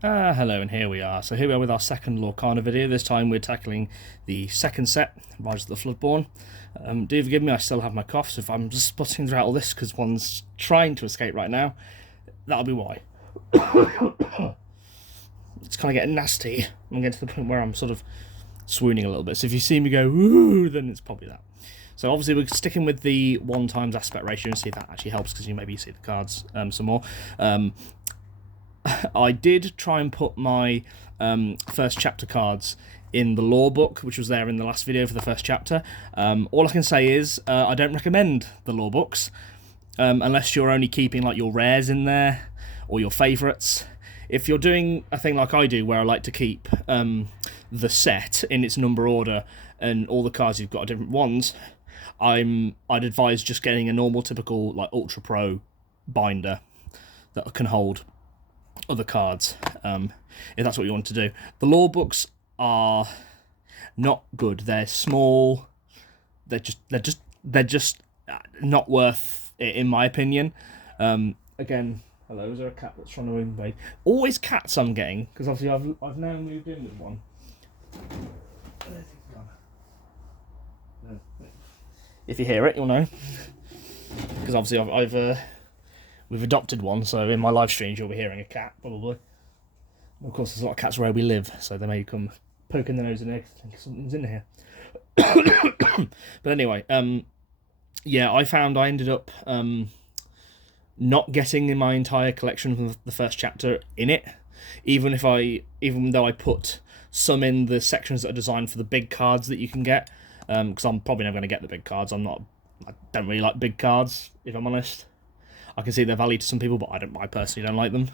Hello, and here we are. So here we are with our second Lorcana video. This time we're tackling the second set, Rise of the Floodborn. Do forgive me, I still have my cough, so if I'm just sputting throughout all this because one's trying to escape right now, that'll be why. It's kind of getting nasty. I'm getting to the point where I'm sort of swooning a little bit. So if you see me go, ooh, then it's probably that. So obviously we're sticking with the 1x aspect ratio and see if that actually helps, because you maybe see the cards some more. I did try and put my first chapter cards in the lore book, which was there in the last video for the first chapter. All I can say is I don't recommend the lore books unless you're only keeping like your rares in there or your favourites. If you're doing a thing like I do, where I like to keep the set in its number order and all the cards you've got are different ones, I'd advise just getting a normal, typical like Ultra Pro binder that can hold other cards, if that's what you want to do. The lore books are not good. They're small. They're just not worth it, in my opinion. Again, hello. Is there a cat that's trying to invade? Always cats I'm getting, because obviously I've now moved in with one. If you hear it, you'll know, because obviously we've adopted one, so in my live streams you'll be hearing a cat, probably. Of course, there's a lot of cats where we live, so they may come poking their nose in there, think something's in here. But anyway, yeah, I ended up not getting in my entire collection from the first chapter in it, even though I put some in the sections that are designed for the big cards that you can get, because I'm probably never going to get the big cards. I don't really like big cards, if I'm honest. I can see their value to some people, but I personally don't like them.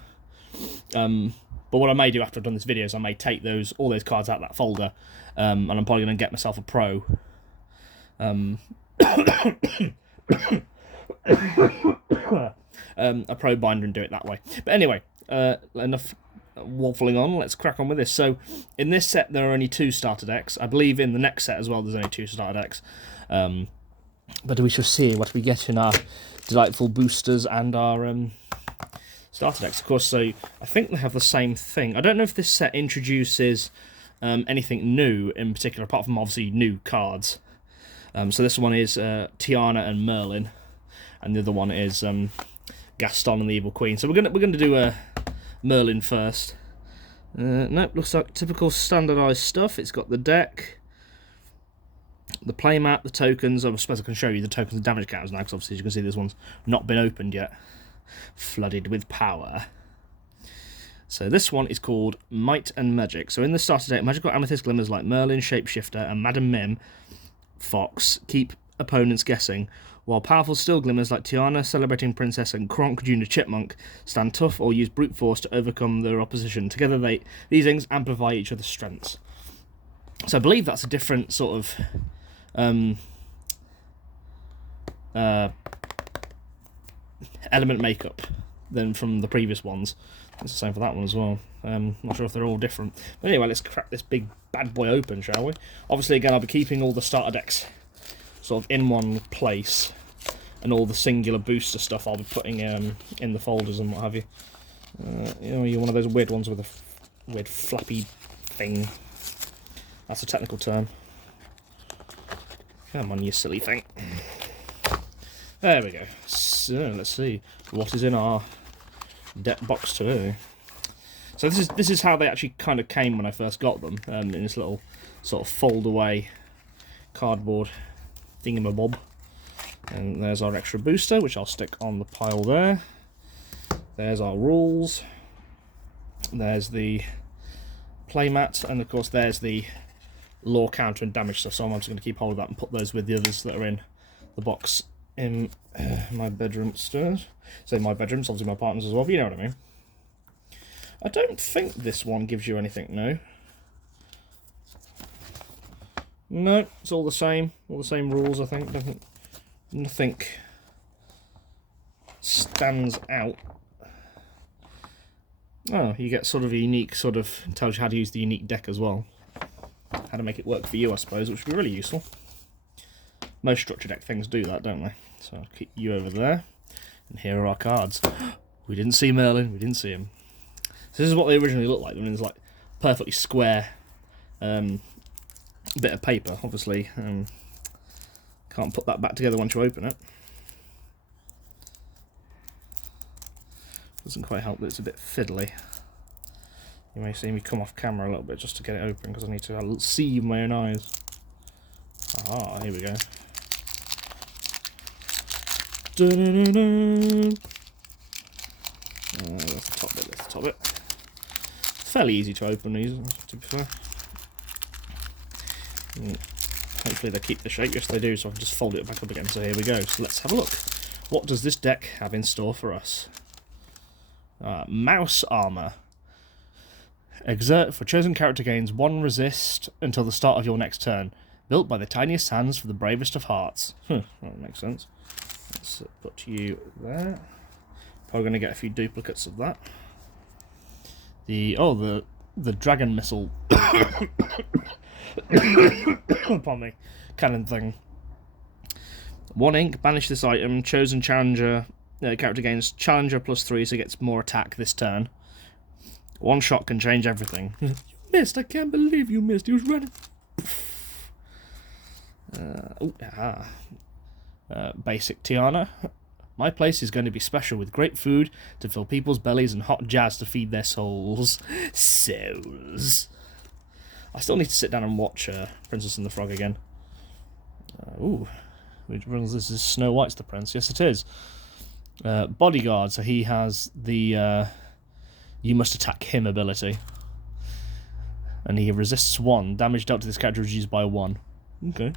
But what I may do after I've done this video is I may take all those cards out of that folder, and I'm probably going to get myself a pro. A pro binder and do it that way. But anyway, enough waffling on. Let's crack on with this. So in this set there are only 2 starter decks. I believe in the next set as well there's only 2 starter decks. But we shall see what we get in our delightful boosters and our starter decks, of course. So I think they have the same thing. I don't know if this set introduces anything new in particular, apart from obviously new cards. So this one is Tiana and Merlin, and the other one is Gaston and the Evil Queen. So we're gonna do Merlin first. Nope, looks like typical standardised stuff. It's got the deck, the playmat, the tokens. I suppose I can show you the tokens and damage counters now, because obviously as you can see this one's not been opened yet. Flooded with power. So this one is called Might and Magic. So in the starter deck, magical amethyst glimmers like Merlin, Shapeshifter, and Madam Mim, Fox, keep opponents guessing, while powerful still glimmers like Tiana, Celebrating Princess, and Kronk Jr. Chipmunk stand tough or use brute force to overcome their opposition. Together these things amplify each other's strengths. So I believe that's a different sort of element makeup than from the previous ones. It's the same for that one as well. Not sure if they're all different. But anyway, let's crack this big bad boy open, shall we? Obviously, again, I'll be keeping all the starter decks sort of in one place, and all the singular booster stuff I'll be putting in the folders and what have you. You're one of those weird ones with a weird flappy thing. That's a technical term. Come on, you silly thing. There we go. So let's see what is in our deck box today. So this is how they actually kind of came when I first got them, in this little sort of fold away cardboard thingamabob. And there's our extra booster, which I'll stick on the pile there. There's our rules. There's the playmat, and of course there's the lore counter and damage stuff. So I'm just going to keep hold of that and put those with the others that are in the box in my bedroom upstairs. So my bedroom's obviously my partner's as well, but you know what I mean. I don't think this one gives you anything new. No, it's all the same rules, I think. Nothing stands out. Oh, you get sort of a unique, tells you how to use the unique deck as well. How to make it work for you, I suppose, which would be really useful. Most structure deck things do that, don't they? So I'll keep you over there. And here are our cards. We didn't see Merlin, we didn't see him. So this is what they originally look like. I mean, it's like perfectly square bit of paper. Obviously, can't put that back together once you open it. Doesn't quite help that it's a bit fiddly. You may see me come off camera a little bit just to get it open because I need to see with my own eyes. Ah, here we go. That's the top bit, that's the top bit. Fairly easy to open these, to be fair. Hopefully they keep the shape. Yes, they do, so I can just fold it back up again. So here we go. So let's have a look. What does this deck have in store for us? Mouse Armor. Exert for chosen character gains 1 resist until the start of your next turn. Built by the tiniest hands for the bravest of hearts. That makes sense. Let's put you there. Probably going to get a few duplicates of that. The dragon missile upon me cannon thing. 1 ink, banish this item. Chosen challenger character gains challenger +3, so it gets more attack this turn. 1 shot can change everything. You missed! I can't believe you missed. He was running. Basic Tiana. My place is going to be special with great food to fill people's bellies and hot jazz to feed their souls. Souls. I still need to sit down and watch Princess and the Frog again. Which brings this is Snow White's the prince. Yes, it is. Bodyguard, so he has the you must attack him ability. And he resists 1. Damage dealt to this character reduced by 1. Okay.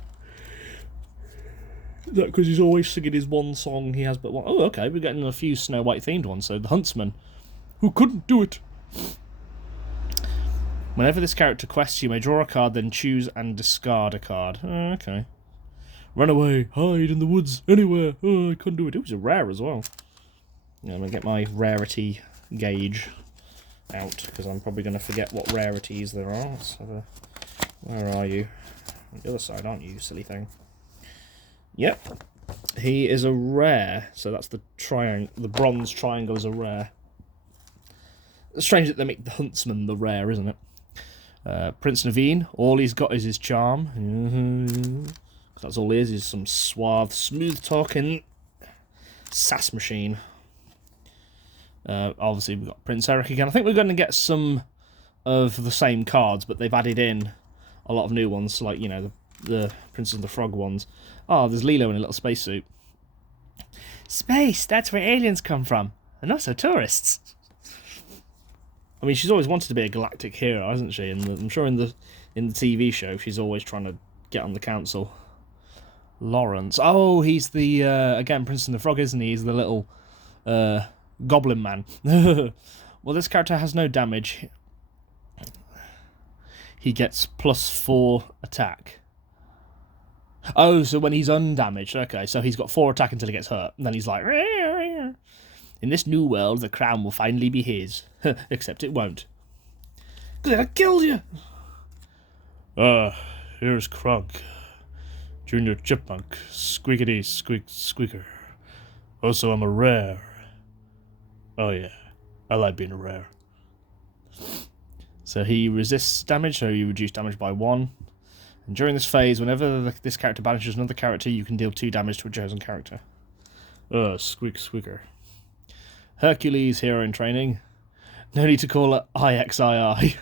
Is that because he's always singing his one song, he has but one? Oh, okay, we're getting a few Snow White themed ones. So the Huntsman, who couldn't do it. Whenever this character quests, you may draw a card, then choose and discard a card. Oh, okay. Run away, hide in the woods, anywhere. Oh, I couldn't do it. It was a rare as well. Yeah, I'm going to get my rarity gauge out, because I'm probably going to forget what rarities there are. Let's have a... Where are you? On the other side, aren't you, silly thing? Yep. He is a rare, so that's the triangle. The bronze triangle is a rare. It's strange that they make the Huntsman the rare, isn't it? Prince Naveen, all he's got is his charm. That's all he is some suave, smooth-talking sass machine. Obviously, we've got Prince Eric again. I think we're going to get some of the same cards, but they've added in a lot of new ones, like, you know, the Princess and the Frog ones. Oh, there's Lilo in a little spacesuit. Space, that's where aliens come from, and also tourists. I mean, she's always wanted to be a galactic hero, hasn't she? And I'm sure in the TV show, she's always trying to get on the council. Lawrence. Oh, he's the, again, Prince and the Frog, isn't he? He's the little goblin man. Well, this character has no damage. He gets +4 attack. Oh, so when he's undamaged, okay, so he's got 4 attack until he gets hurt, and then he's like, "Rah, rah. In this new world, the crown will finally be his." Except it won't. Because I killed you! Here's Krug. Junior Chipmunk. Squeakity squeaker. Also, I'm a rare. Oh yeah, I like being a rare. So he resists damage, so you reduce damage by 1. And during this phase, whenever this character banishes another character, you can deal 2 damage to a chosen character. Squeaker. Hercules, hero in training. No need to call it IXII.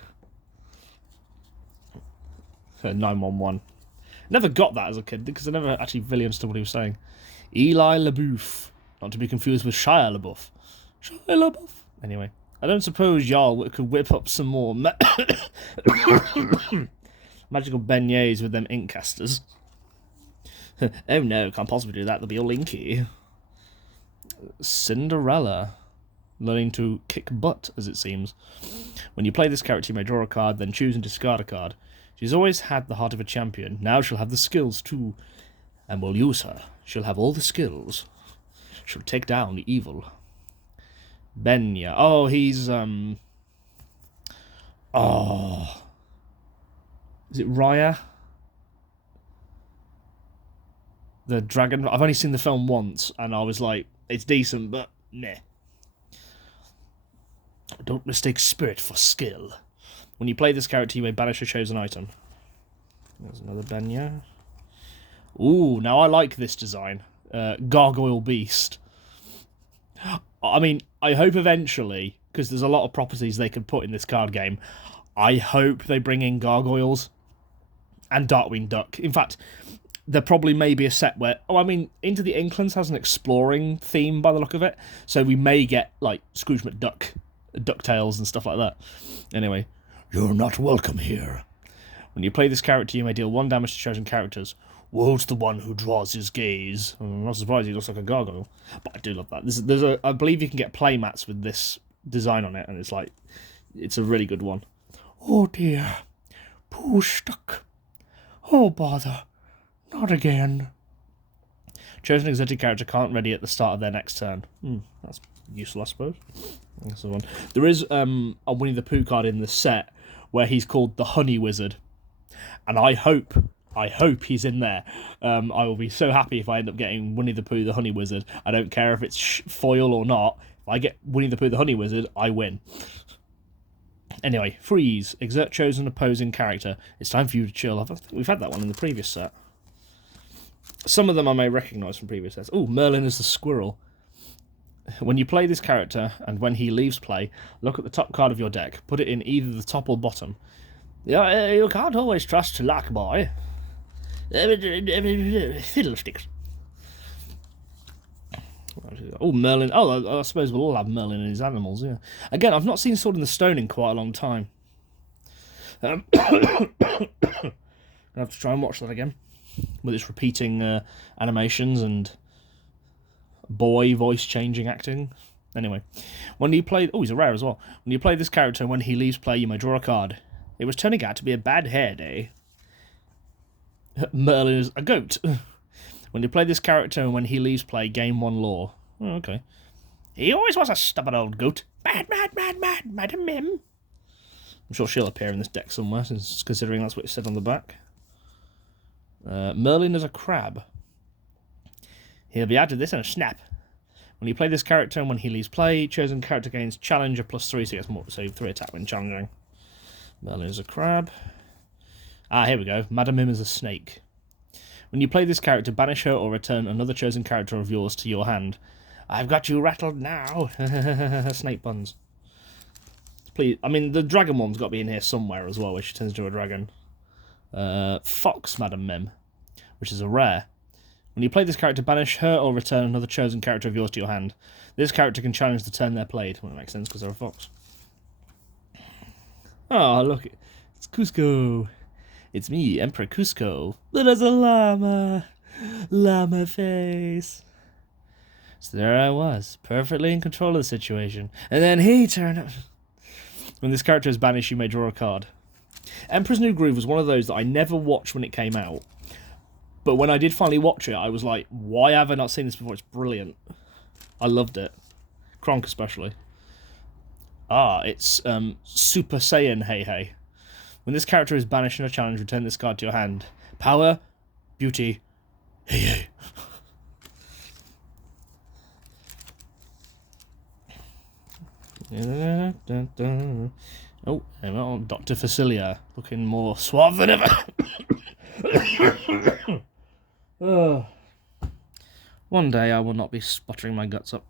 911. Never got that as a kid, because I never actually really understood what he was saying. Eli LaBeouf. Not to be confused with Shia LaBeouf. Shia LaBeouf. Anyway, I don't suppose y'all could whip up some more magical beignets with them ink casters. Oh no, can't possibly do that, they'll be all inky. Cinderella. Learning to kick butt, as it seems. When you play this character, you may draw a card, then choose and discard a card. She's always had the heart of a champion. Now she'll have the skills too. And we'll use her. She'll have all the skills. She'll take down the evil. Benya. Oh, he's, Oh. Is it Raya? The dragon. I've only seen the film once, and I was like, it's decent, but meh. Don't mistake spirit for skill. When you play this character, you may banish a chosen item. There's another Benya. Ooh, now I like this design. Gargoyle Beast. I mean, I hope eventually, because there's a lot of properties they could put in this card game, I hope they bring in gargoyles and Darkwing Duck. In fact, there probably may be a set where... Oh, I mean, Into the Inklands has an exploring theme by the look of it, so we may get, like, Scrooge McDuck, DuckTales and stuff like that. Anyway, you're not welcome here. When you play this character, you may deal 1 damage to chosen characters. Woe's the one who draws his gaze. I'm not surprised he looks like a gargoyle, but I do love that. I believe you can get play mats with this design on it, and it's a really good one. Oh dear, Pooh stuck. Oh bother, not again. Chosen exotic character can't ready at the start of their next turn. That's useful, I suppose. That's the one. There is a Winnie the Pooh card in the set where he's called the Honey Wizard, and I hope he's in there. I will be so happy if I end up getting Winnie the Pooh the Honey Wizard. I don't care if it's foil or not. If I get Winnie the Pooh the Honey Wizard, I win. Anyway, freeze. Exert chosen opposing character. It's time for you to chill. I think we've had that one in the previous set. Some of them I may recognise from previous sets. Oh, Merlin is the squirrel. When you play this character, and when he leaves play, look at the top card of your deck. Put it in either the top or bottom. Yeah, you can't always trust luck, boy. Fiddlesticks. Oh, Merlin. Oh, I suppose we'll all have Merlin in his animals, yeah. Again, I've not seen Sword in the Stone in quite a long time. I'll have to try and watch that again. With its repeating animations and boy voice changing acting. Anyway, when you play... Oh, he's a rare as well. When you play this character, when he leaves play, you may draw a card. It was turning out to be a bad hair day. Merlin is a goat. When you play this character and when he leaves play, gain 1 lore. Oh, okay. He always was a stubborn old goat. Mad, Madam Mim. I'm sure she'll appear in this deck somewhere, since considering that's what it said on the back. Merlin is a crab. He'll be out of this in a snap. When you play this character and when he leaves play, chosen character gains challenge of +3, so he gets more, so 3 attack when challenging. Merlin is a crab. Ah, here we go. Madam Mim is a snake. When you play this character, banish her or return another chosen character of yours to your hand. I've got you rattled now. Snake buns. Please, I mean, the dragon one's got to be in here somewhere as well, where she turns into a dragon. Fox, Madam Mim, which is a rare. When you play this character, banish her or return another chosen character of yours to your hand. This character can challenge the turn they're played. Well, that makes sense because they're a fox. Oh, look. It's Cusco. It's me, Emperor Cusco. But as a llama. Llama face. So there I was, perfectly in control of the situation. And then he turned up. When this character is banished, you may draw a card. Emperor's New Groove was one of those that I never watched when it came out. But when I did finally watch it, I was like, why have I not seen this before? It's brilliant. I loved it. Kronk especially. Ah, it's Super Saiyan Hey Hey. When this character is banished in a challenge, return this card to your hand. Power, beauty, hey hey. Oh, well, Dr. Facilia, looking more suave than ever. One day I will not be sputtering my guts up.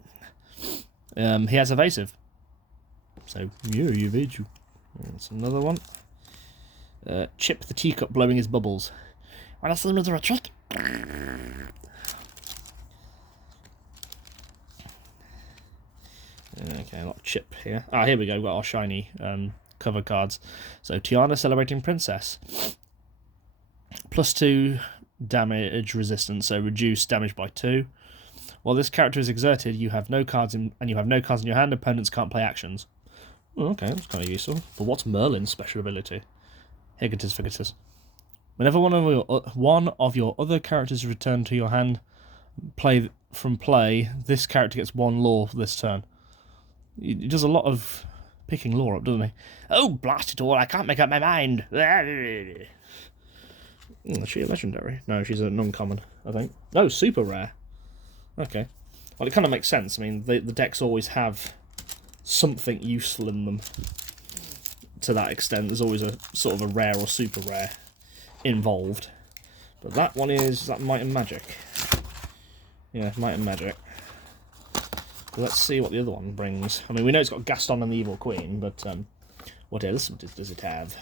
He has evasive. So, yeah, he evades you. That's another one. Chip the teacup blowing his bubbles. Wanna see me do a trick? Okay, a lot of chip here. Ah, here we go. We've got our shiny cover cards. So, Tiana Celebrating Princess. +2 damage resistance, so reduce damage by 2. While this character is exerted, you have no cards in, and you have no cards in your hand. Opponents can't play actions. Oh, okay, that's kind of useful. But what's Merlin's special ability? Higatus Figatus. Whenever one of your other characters is returned to your hand, this character gets 1 lore for this turn. He does a lot of picking lore up, doesn't he? Oh, blast it all, I can't make up my mind. Is she a legendary? No, she's a non-common, I think. No, super rare. Okay. Well, it kind of makes sense. I mean, the decks always have something useful in them. To that extent, there's always a sort of a rare or super rare involved. But that one is that Might and Magic. Yeah, Might and Magic. Let's see what the other one brings. I mean, we know it's got Gaston and the Evil Queen, but what else does it have?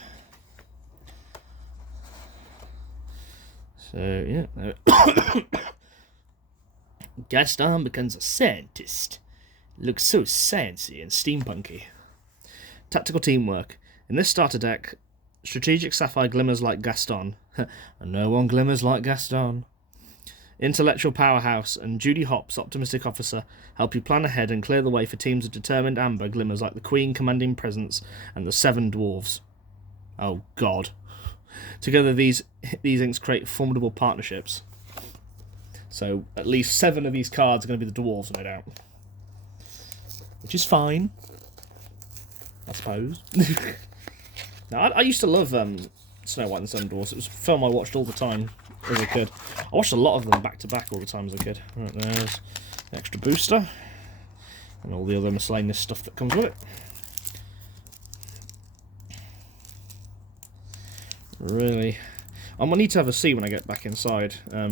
So, yeah. Gaston becomes a scientist. Looks so sciencey and steampunky. Tactical teamwork. In this starter deck, Strategic Sapphire glimmers like Gaston. And no one glimmers like Gaston. Intellectual Powerhouse and Judy Hopps, Optimistic Officer, help you plan ahead and clear the way for teams of determined amber glimmers like the Queen Commanding Presence and the Seven Dwarves. Oh God. Together these inks create formidable partnerships. So at least 7 of these cards are going to be the dwarves, no doubt. Which is fine, I suppose. Now, I used to love Snow White and the Seven Dwarfs. It was a film I watched all the time as a kid. I watched a lot of them back to back all the time as a kid. Right, there's the extra booster and all the other miscellaneous stuff that comes with it. Really, I might need to have a see when I get back inside. I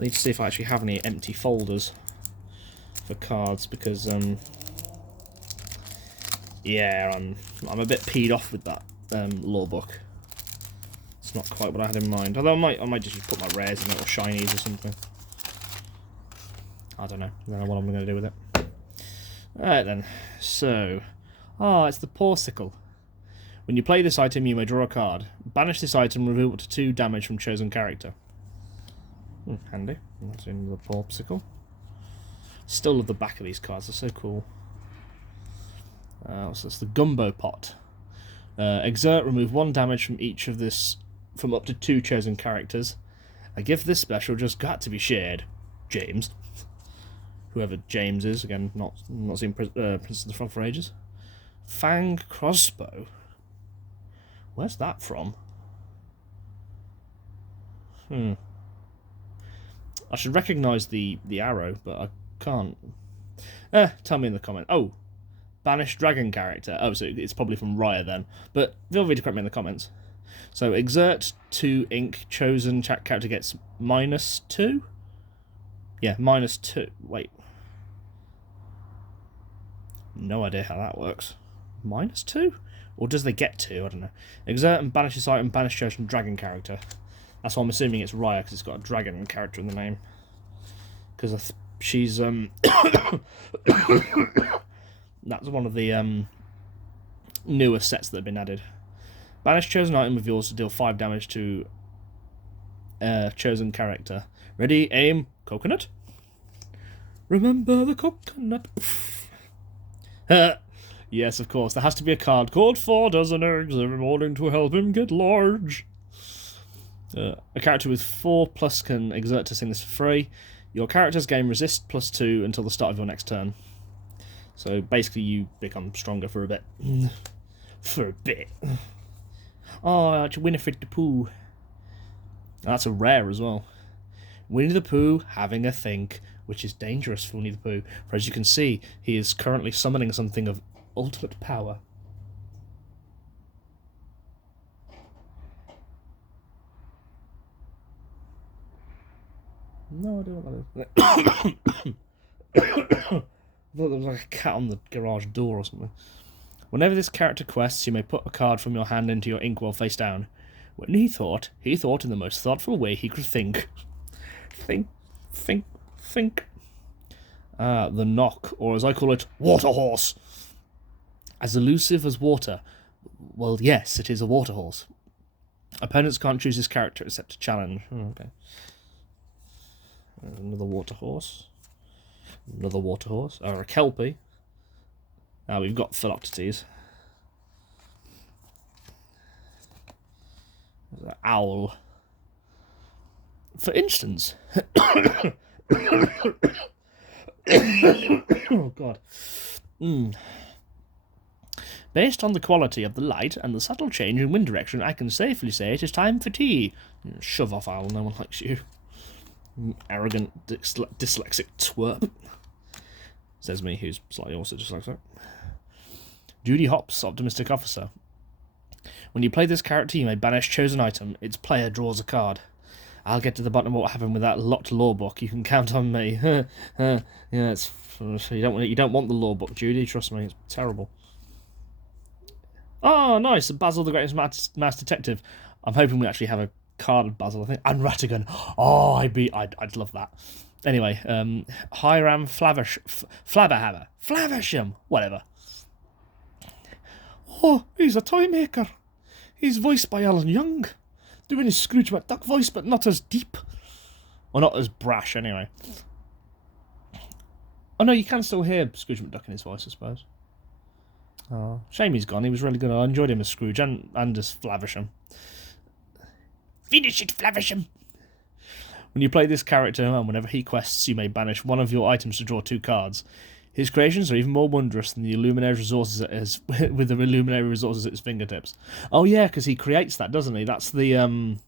need to see if I actually have any empty folders for cards, because yeah, I'm a bit peed off with that lore book. It's not quite what I had in mind. Although I might just put my rares in it or shinies or something. I don't know. I don't know what I'm going to do with it. Alright then. So, it's the Porsicle. When you play this item, you may draw a card. Banish this item, remove up to 2 damage from chosen character. Handy. That's in the Porsicle. Still love the back of these cards, they're so cool. So it's the Gumbo Pot. Exert, remove 1 damage from each of this, from up to 2 chosen characters. A gift this special just got to be shared. James. Whoever James is, again, not seen Princess of the Frog for ages. Fang Crossbow. Where's that from? I should recognise the arrow, but I can't. Tell me in the comment. Oh, banished dragon character. Oh, so it's probably from Raya then. But feel free to correct me in the comments. So exert 2 ink. Chosen character gets -2. Yeah, -2. Wait. No idea how that works. -2? Or does they get 2? I don't know. Exert and banish this item. Banish chosen dragon character. That's why I'm assuming it's Raya, because it's got a dragon character in the name. Because she's that's one of the newer sets that have been added. Banish chosen item of yours to deal 5 damage to chosen character. Ready, aim, coconut. Remember the coconut. Yes, of course. There has to be a card called 4 dozen eggs every morning to help him get large. A character with 4+ can exert to sing this for free. Your characters gain resist +2 until the start of your next turn. So basically you become stronger for a bit. For a bit. Oh, it's Winifred the Pooh. That's a rare as well. Winnie the Pooh having a think, which is dangerous for Winnie the Pooh. For as you can see, he is currently summoning something of ultimate power. No idea what that is. I thought there was like a cat on the garage door or something. Whenever this character quests, you may put a card from your hand into your inkwell face down. When he thought in the most thoughtful way he could think. Think. The Knock, or as I call it, Water Horse. As elusive as water. Well, yes, it is a water horse. Opponents can't choose this character except to challenge. Okay. Another water horse. Another water horse. Or a Kelpie. Now we've got Philoctetes. There's an owl. For instance. Oh God. Based on the quality of the light and the subtle change in wind direction, I can safely say it is time for tea. Shove off, owl. No one likes you. Arrogant, dyslexic twerp. Says me, who's slightly also just like that. Judy Hopps, Optimistic Officer. When you play this character, you may banish chosen item. Its player draws a card. I'll get to the bottom of what happened with that locked law book. You can count on me. Yeah, it's you don't want the law book, Judy. Trust me, it's terrible. Oh, nice, Basil the Greatest Mouse Detective. I'm hoping we actually have a card of Basil, I think, and Ratigan. Oh, I'd love that. Anyway, Hiram Flaversham, whatever. Oh, he's a toy maker. He's voiced by Alan Young, doing his Scrooge McDuck voice, but not as deep. Or not as brash, anyway. Oh no, you can still hear Scrooge McDuck in his voice, I suppose. Oh, shame he's gone. He was really good. I enjoyed him as Scrooge and as Flaversham. Finish it, Flaversham! When you play this character, and whenever he quests, you may banish one of your items to draw 2 cards. His creations are even more wondrous than the Illuminary resources it has, with the Illuminary resources at his fingertips. Oh yeah, because he creates that, doesn't he? That's the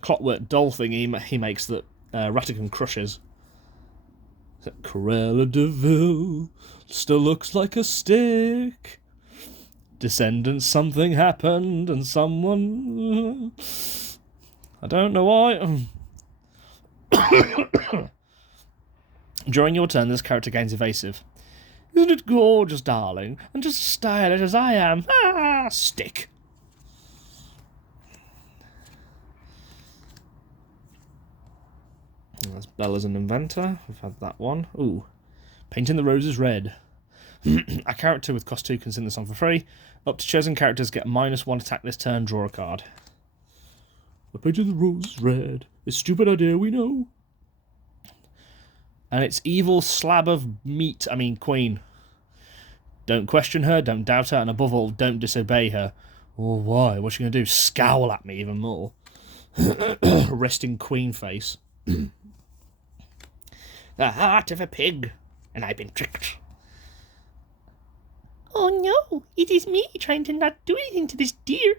clockwork doll thing he makes that Ratigan crushes. Cruella de Vil still looks like a stick. Descendants, something happened, and someone... I don't know why. During your turn, this character gains evasive. Isn't it gorgeous, darling? And just as stylish as I am. Ah, stick. That's Bella's an inventor. We've had that one. Ooh. Painting the roses red. A character with cost 2 can sing this on for free. Up to chosen characters get -1 attack this turn, draw a card. The painting the roses red. It's a stupid idea, we know. And it's evil slab of meat, queen. Don't question her, don't doubt her, and above all, don't disobey her. Oh, why? What's she going to do? Scowl at me even more. Resting queen face. The heart of a pig, and I've been tricked. Oh no, it is me trying to not do anything to this deer.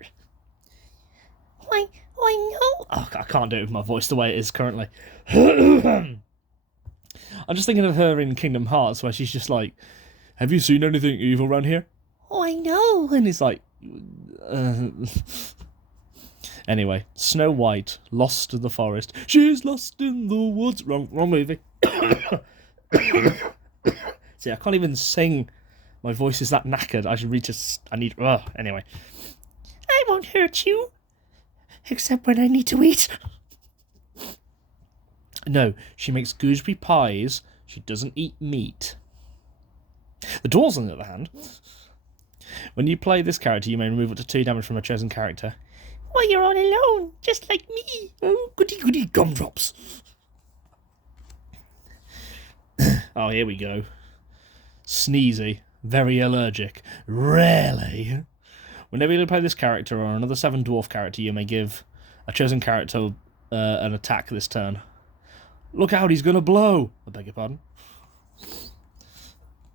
Why no? Oh, I can't do it with my voice the way it is currently. I'm just thinking of her in Kingdom Hearts, where she's just like, have you seen anything evil around here? Oh, I know. And it's like... Anyway, Snow White, lost in the forest. She's lost in the woods. Wrong movie. See, I can't even sing. My voice is that knackered. I need... Anyway. I won't hurt you. Except when I need to eat. No, she makes gooseberry pies. She doesn't eat meat. The dwarves, on the other hand. When you play this character, you may remove up to 2 damage from a chosen character. Well, you're all alone, just like me. Oh, goody gumdrops. Oh, here we go. Sneezy. Very allergic. Rarely. Whenever you play this character or another 7 dwarf character, you may give a chosen character an attack this turn. Look out, he's going to blow. I beg your pardon.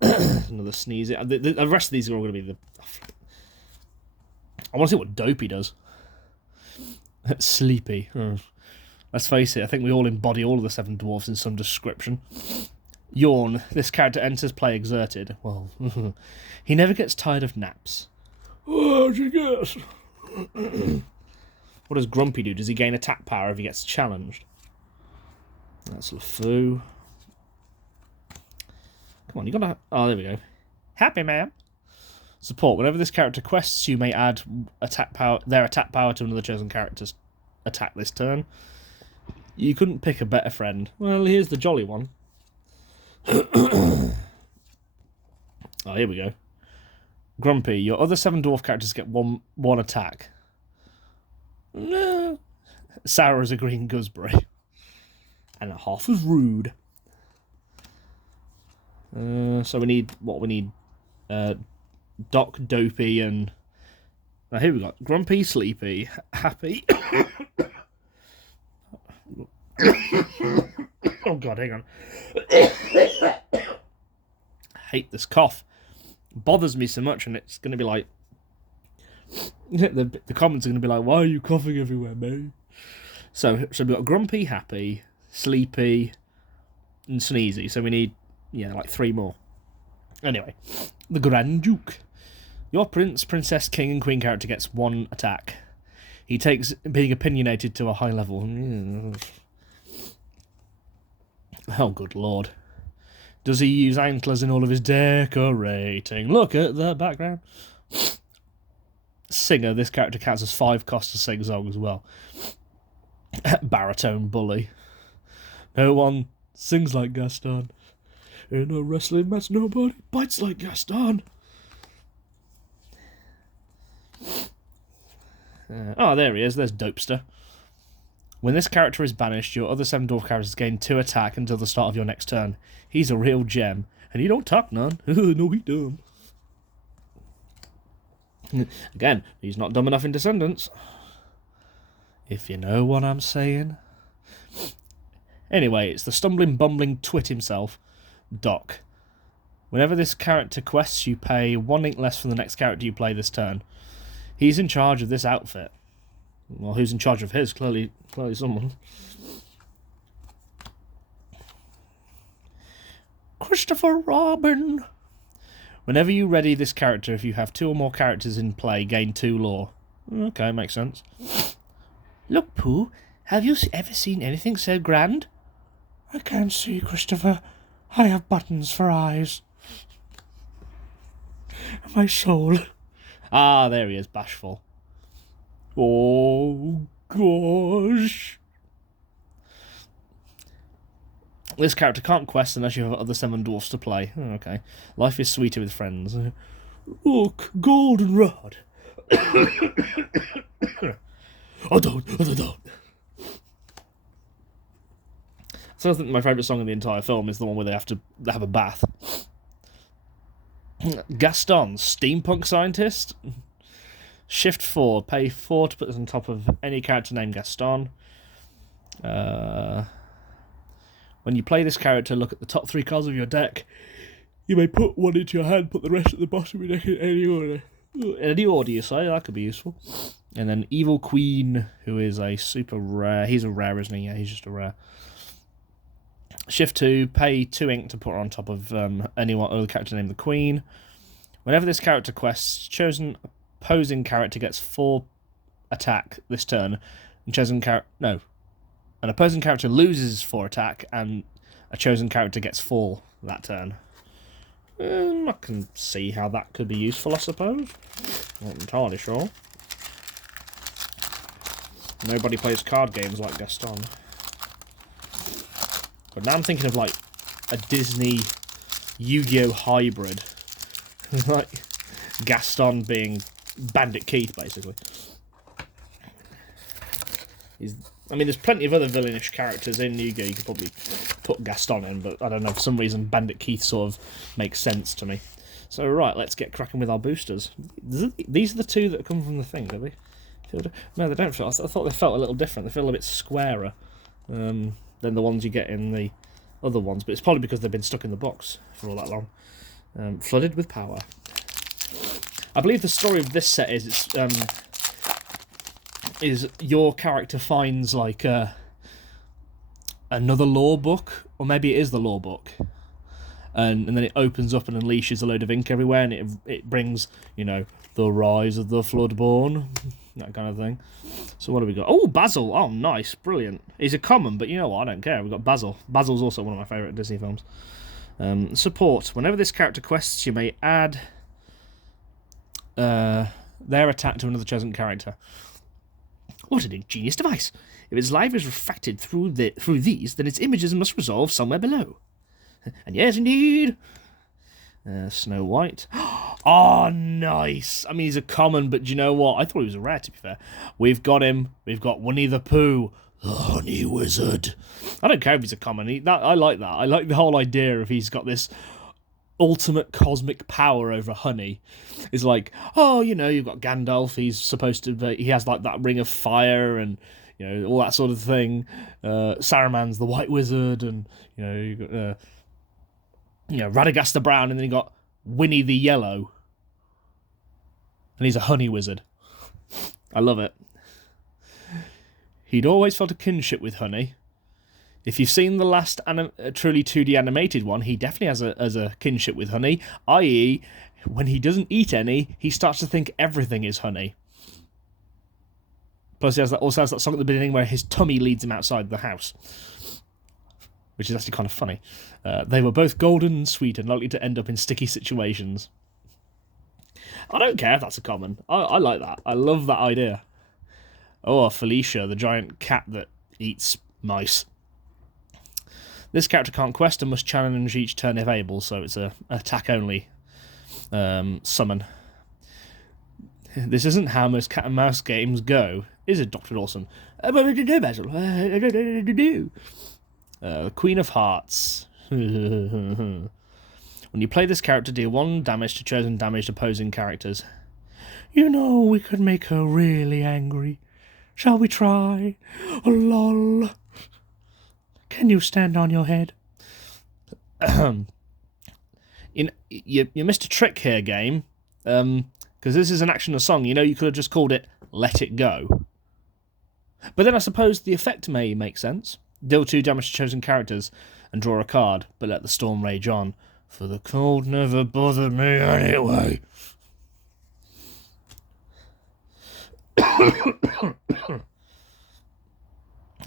Another sneezy. The rest of these are all going to be the... I want to see what Dopey does. Sleepy. Let's face it, I think we all embody all of the 7 dwarfs in some description. Yawn. This character enters play exerted. Well, he never gets tired of naps. Oh, how'd you guess? What does Grumpy do? Does he gain attack power if he gets challenged? That's LeFou. Come on, you gotta... Oh, there we go. Happy, man. Support. Whenever this character quests, you may add their attack power to another chosen character's attack this turn. You couldn't pick a better friend. Well, here's the jolly one. Oh, here we go. Grumpy. Your other 7 dwarf characters get one attack. No. Sarah's a green gooseberry. And a half as rude. So we need... What we need? Doc, Dopey, and... Now here we got Grumpy, Sleepy, Happy... Oh god, hang on. I hate this cough. It bothers me so much, and it's going to be like... The comments are going to be like, why are you coughing everywhere, mate? So we've got Grumpy, Happy, Sleepy, and Sneezy. So we need yeah, like 3 more. Anyway, the Grand Duke. Your prince, princess, king, and queen character gets 1 attack. He takes being opinionated to a high level. Oh, good lord. Does he use antlers in all of his decorating? Look at the background. Singer. This character counts as 5 costs to sing song as well. Baritone bully. No one sings like Gaston. In a wrestling match, nobody bites like Gaston. There he is. There's Dopester. When this character is banished, your other 7 dwarf characters gain 2 attack until the start of your next turn. He's a real gem. And he don't talk none. No, he don't. Again, he's not dumb enough in Descendants. If you know what I'm saying. Anyway, it's the stumbling, bumbling twit himself, Doc. Whenever this character quests, you pay 1 ink less for the next character you play this turn. He's in charge of this outfit. Well, who's in charge of his? Clearly someone. Christopher Robin. Whenever you ready this character, if you have 2 or more characters in play, gain 2 lore. Okay, makes sense. Look, Pooh, have you ever seen anything so grand? I can't see, Christopher. I have buttons for eyes. My soul. Ah, there he is, bashful. Oh, gosh. This character can't quest unless you have other 7 dwarfs to play. Oh, okay. Life is sweeter with friends. Look, goldenrod. Oh, don't. So I think my favourite song in the entire film is the one where they have a bath. Gaston, steampunk scientist. Shift 4, pay 4 to put this on top of any character named Gaston. When you play this character, look at the top 3 cards of your deck. You may put 1 into your hand, put the rest at the bottom of your deck in any order. Any order, you say? That could be useful. And then Evil Queen, who is a super rare. He's a rare, isn't he? Yeah, he's just a rare. Shift 2, pay 2 ink to put on top of any other character named the Queen. Whenever this character quests, chosen opposing character gets 4 attack this turn, and an opposing character loses 4 attack, and a chosen character gets 4 that turn. I can see how that could be useful, I suppose. Not entirely sure. Nobody plays card games like Gaston. But now I'm thinking of like a Disney Yu-Gi-Oh! Hybrid. Like Gaston being Bandit Keith, basically. There's plenty of other villainish characters in Yu-Gi-Oh! You could probably put Gaston in, but I don't know, for some reason Bandit Keith sort of makes sense to me. So right, let's get cracking with our boosters. These are the 2 that come from the thing, do they? No, they don't feel. I thought they felt a little different. They feel a bit squarer than the ones you get in the other ones, but it's probably because they've been stuck in the box for all that long. Flooded with power. I believe the story of this set is your character finds like another lore book, or maybe it is the lore book, and then it opens up and unleashes a load of ink everywhere, and it brings, the rise of the Floodborn, that kind of thing. So what do we got? Oh, Basil. Oh, nice. Brilliant. He's a common, but you know what? I don't care. We've got Basil. Basil's also one of my favourite Disney films. Support. Whenever this character quests, you may add their attack to another chosen character. What an ingenious device. If its life is refracted through these, then its images must resolve somewhere below. And yes, indeed. Snow White. Oh, nice. I mean, he's a common, but do you know what? I thought he was a rare, to be fair. We've got him. We've got Winnie the Pooh, the Honey Wizard. I don't care if he's a common. I like that. I like the whole idea of he's got this ultimate cosmic power over honey. It's like, you've got Gandalf. He's supposed to be, he has like that ring of fire and, all that sort of thing. Saruman's the White Wizard, and, you've got... Radagast the Brown, and then you got Winnie the Yellow. And he's a honey wizard. I love it. He'd always felt a kinship with honey. If you've seen the last truly 2D animated one, he definitely has a kinship with honey, i.e., when he doesn't eat any, he starts to think everything is honey. Plus, he also has that song at the beginning where his tummy leads him outside the house, which is actually kind of funny. They were both golden and sweet and likely to end up in sticky situations. I don't care if that's a common. I like that. I love that idea. Oh, Felicia, the giant cat that eats mice. This character can't quest and must challenge each turn if able, so it's a attack-only summon. This isn't how most cat and mouse games go, is it, Dr. Dawson? Queen of Hearts. When you play this character, deal 1 damage to chosen damaged opposing characters. You know, we could make her really angry. Shall we try? Oh, lol. Can you stand on your head? You missed a trick here, game. Because this is an action or song. You know, you could have just called it Let It Go. But then I suppose the effect may make sense. Deal 2 damage to chosen characters and draw a card, but let the storm rage on. For the cold never bothered me anyway.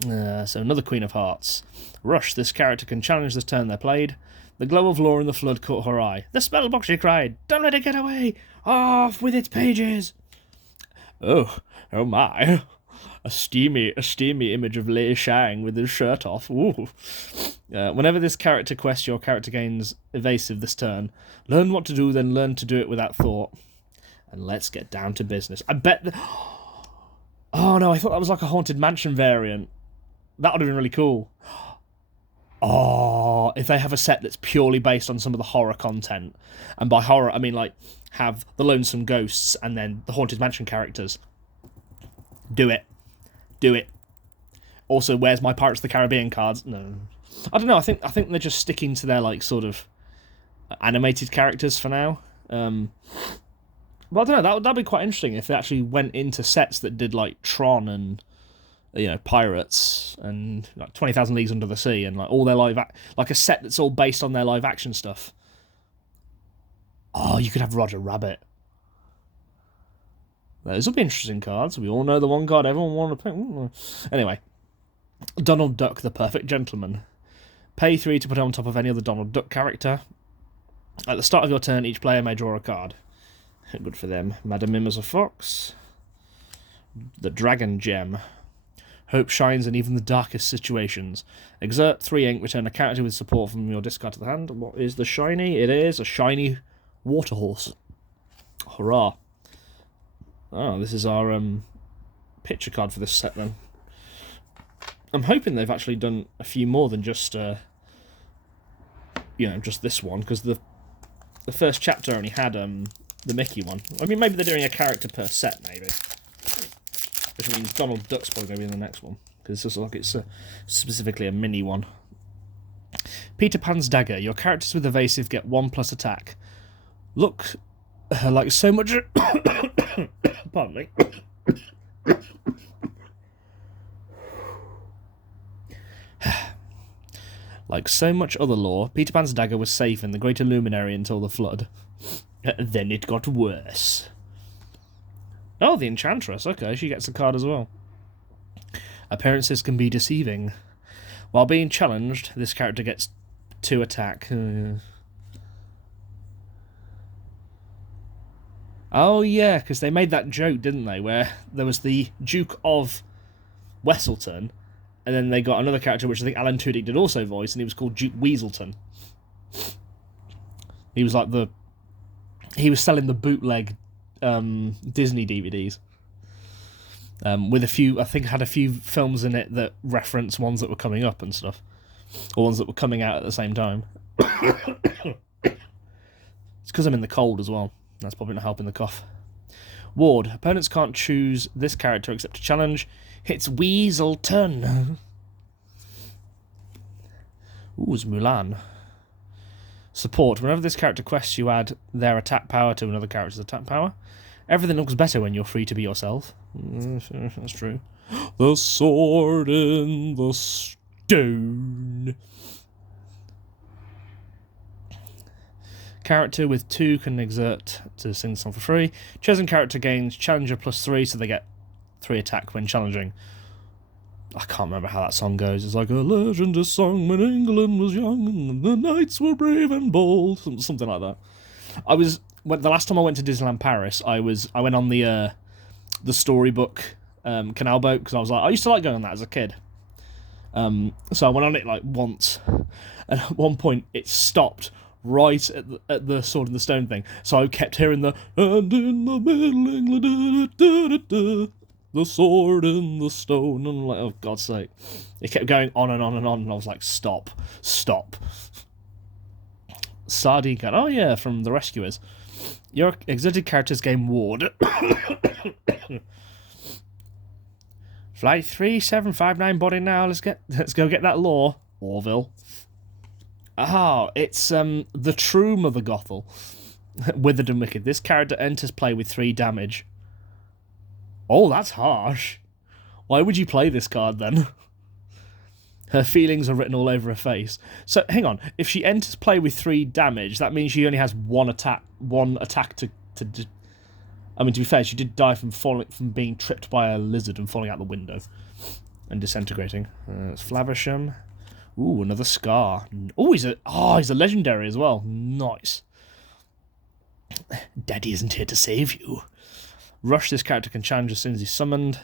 So another Queen of Hearts. Rush, this character can challenge this turn they're played. The glow of lore in the flood caught her eye. The spell box, she cried. Don't let it get away. Off with its pages. Oh my. A steamy image of Lei Shang with his shirt off. Ooh. Whenever this character quests, your character gains evasive this turn. Learn what to do, then learn to do it without thought. And let's get down to business. I bet... Oh no, I thought that was like a Haunted Mansion variant. That would have been really cool. Oh, if they have a set that's purely based on some of the horror content. And by horror, I mean, like, have the Lonesome Ghosts and then the Haunted Mansion characters. Do it. Do it. Also, where's my Pirates of the Caribbean cards? No. I don't know, I think they're just sticking to their, like, sort of animated characters for now. Well, I don't know, that'd be quite interesting if they actually went into sets that did, like, Tron and, you know, Pirates and, like, 20,000 Leagues Under the Sea and, like, all their like, a set that's all based on their live-action stuff. Oh, you could have Roger Rabbit. Those will be interesting cards. We all know the one card everyone wanted to pick. Anyway. Donald Duck, the Perfect Gentleman. Pay 3 to put it on top of any other Donald Duck character. At the start of your turn, each player may draw a card. Good for them. Madam Mim as a fox. The Dragon Gem. Hope shines in even the darkest situations. Exert 3 ink, return a character with support from your discard to the hand. What is the shiny? It is a shiny Waterhorse. Hurrah. Oh, this is our picture card for this set then. I'm hoping they've actually done a few more than just, just this one, because the first chapter only had the Mickey one. I mean, maybe they're doing a character per set, maybe. Which means Donald Duck's probably going to be in the next one, because it's like it's specifically a mini one. Peter Pan's Dagger. Your characters with evasive get 1+ attack. Look like so much... Pardon me. Like so much other lore, Peter Pan's dagger was safe in the Great Illuminary until the Flood. Then it got worse. Oh, the Enchantress. Okay, she gets a card as well. Appearances can be deceiving. While being challenged, this character gets 2 attack. Oh, yeah, because they made that joke, didn't they, where there was the Duke of Wesselton, and then they got another character which I think Alan Tudyk did also voice, and he was called Duke Weaselton. He was like he was selling the bootleg Disney DVDs. With a few, I think had a few films in it that reference ones that were coming up and stuff. Or ones that were coming out at the same time. It's because I'm in the cold as well. That's probably not helping the cough. Ward. Opponents can't choose this character except to challenge. It's Weaselton. Ooh, it's Mulan. Support. Whenever this character quests, you add their attack power to another character's attack power. Everything looks better when you're free to be yourself. That's true. The sword in the Down. Character with 2 can exert to sing the song for free. Chosen character gains challenger +3, so they get 3 attack when challenging. I can't remember how that song goes. It's like a legend is sung when England was young and the knights were brave and bold. Something like that. The last time I went to Disneyland Paris, I went on the storybook canal boat because I used to like going on that as a kid. So I went on it like once, and at one point it stopped right at the Sword in the Stone thing. So I kept hearing the "and in the middle England, the sword in the stone," and I'm like, oh God's sake! It kept going on and on and on, and I was like, stop. Sardine Can. Oh yeah, from The Rescuers. Your exotic characters gain ward. Flight 3759 body now. Let's go get that lore. Orville. Ah, it's the true Mother Gothel. Withered and Wicked. This character enters play with 3 damage. Oh, that's harsh. Why would you play this card then? Her feelings are written all over her face. So, hang on. If she enters play with 3 damage, that means she only has one attack to I mean, to be fair, she did die from being tripped by a lizard and falling out the window and disintegrating. It's Flaversham. Ooh, another Scar. Oh, he's a legendary as well. Nice. Daddy isn't here to save you. Rush. This character can challenge as soon as he's summoned.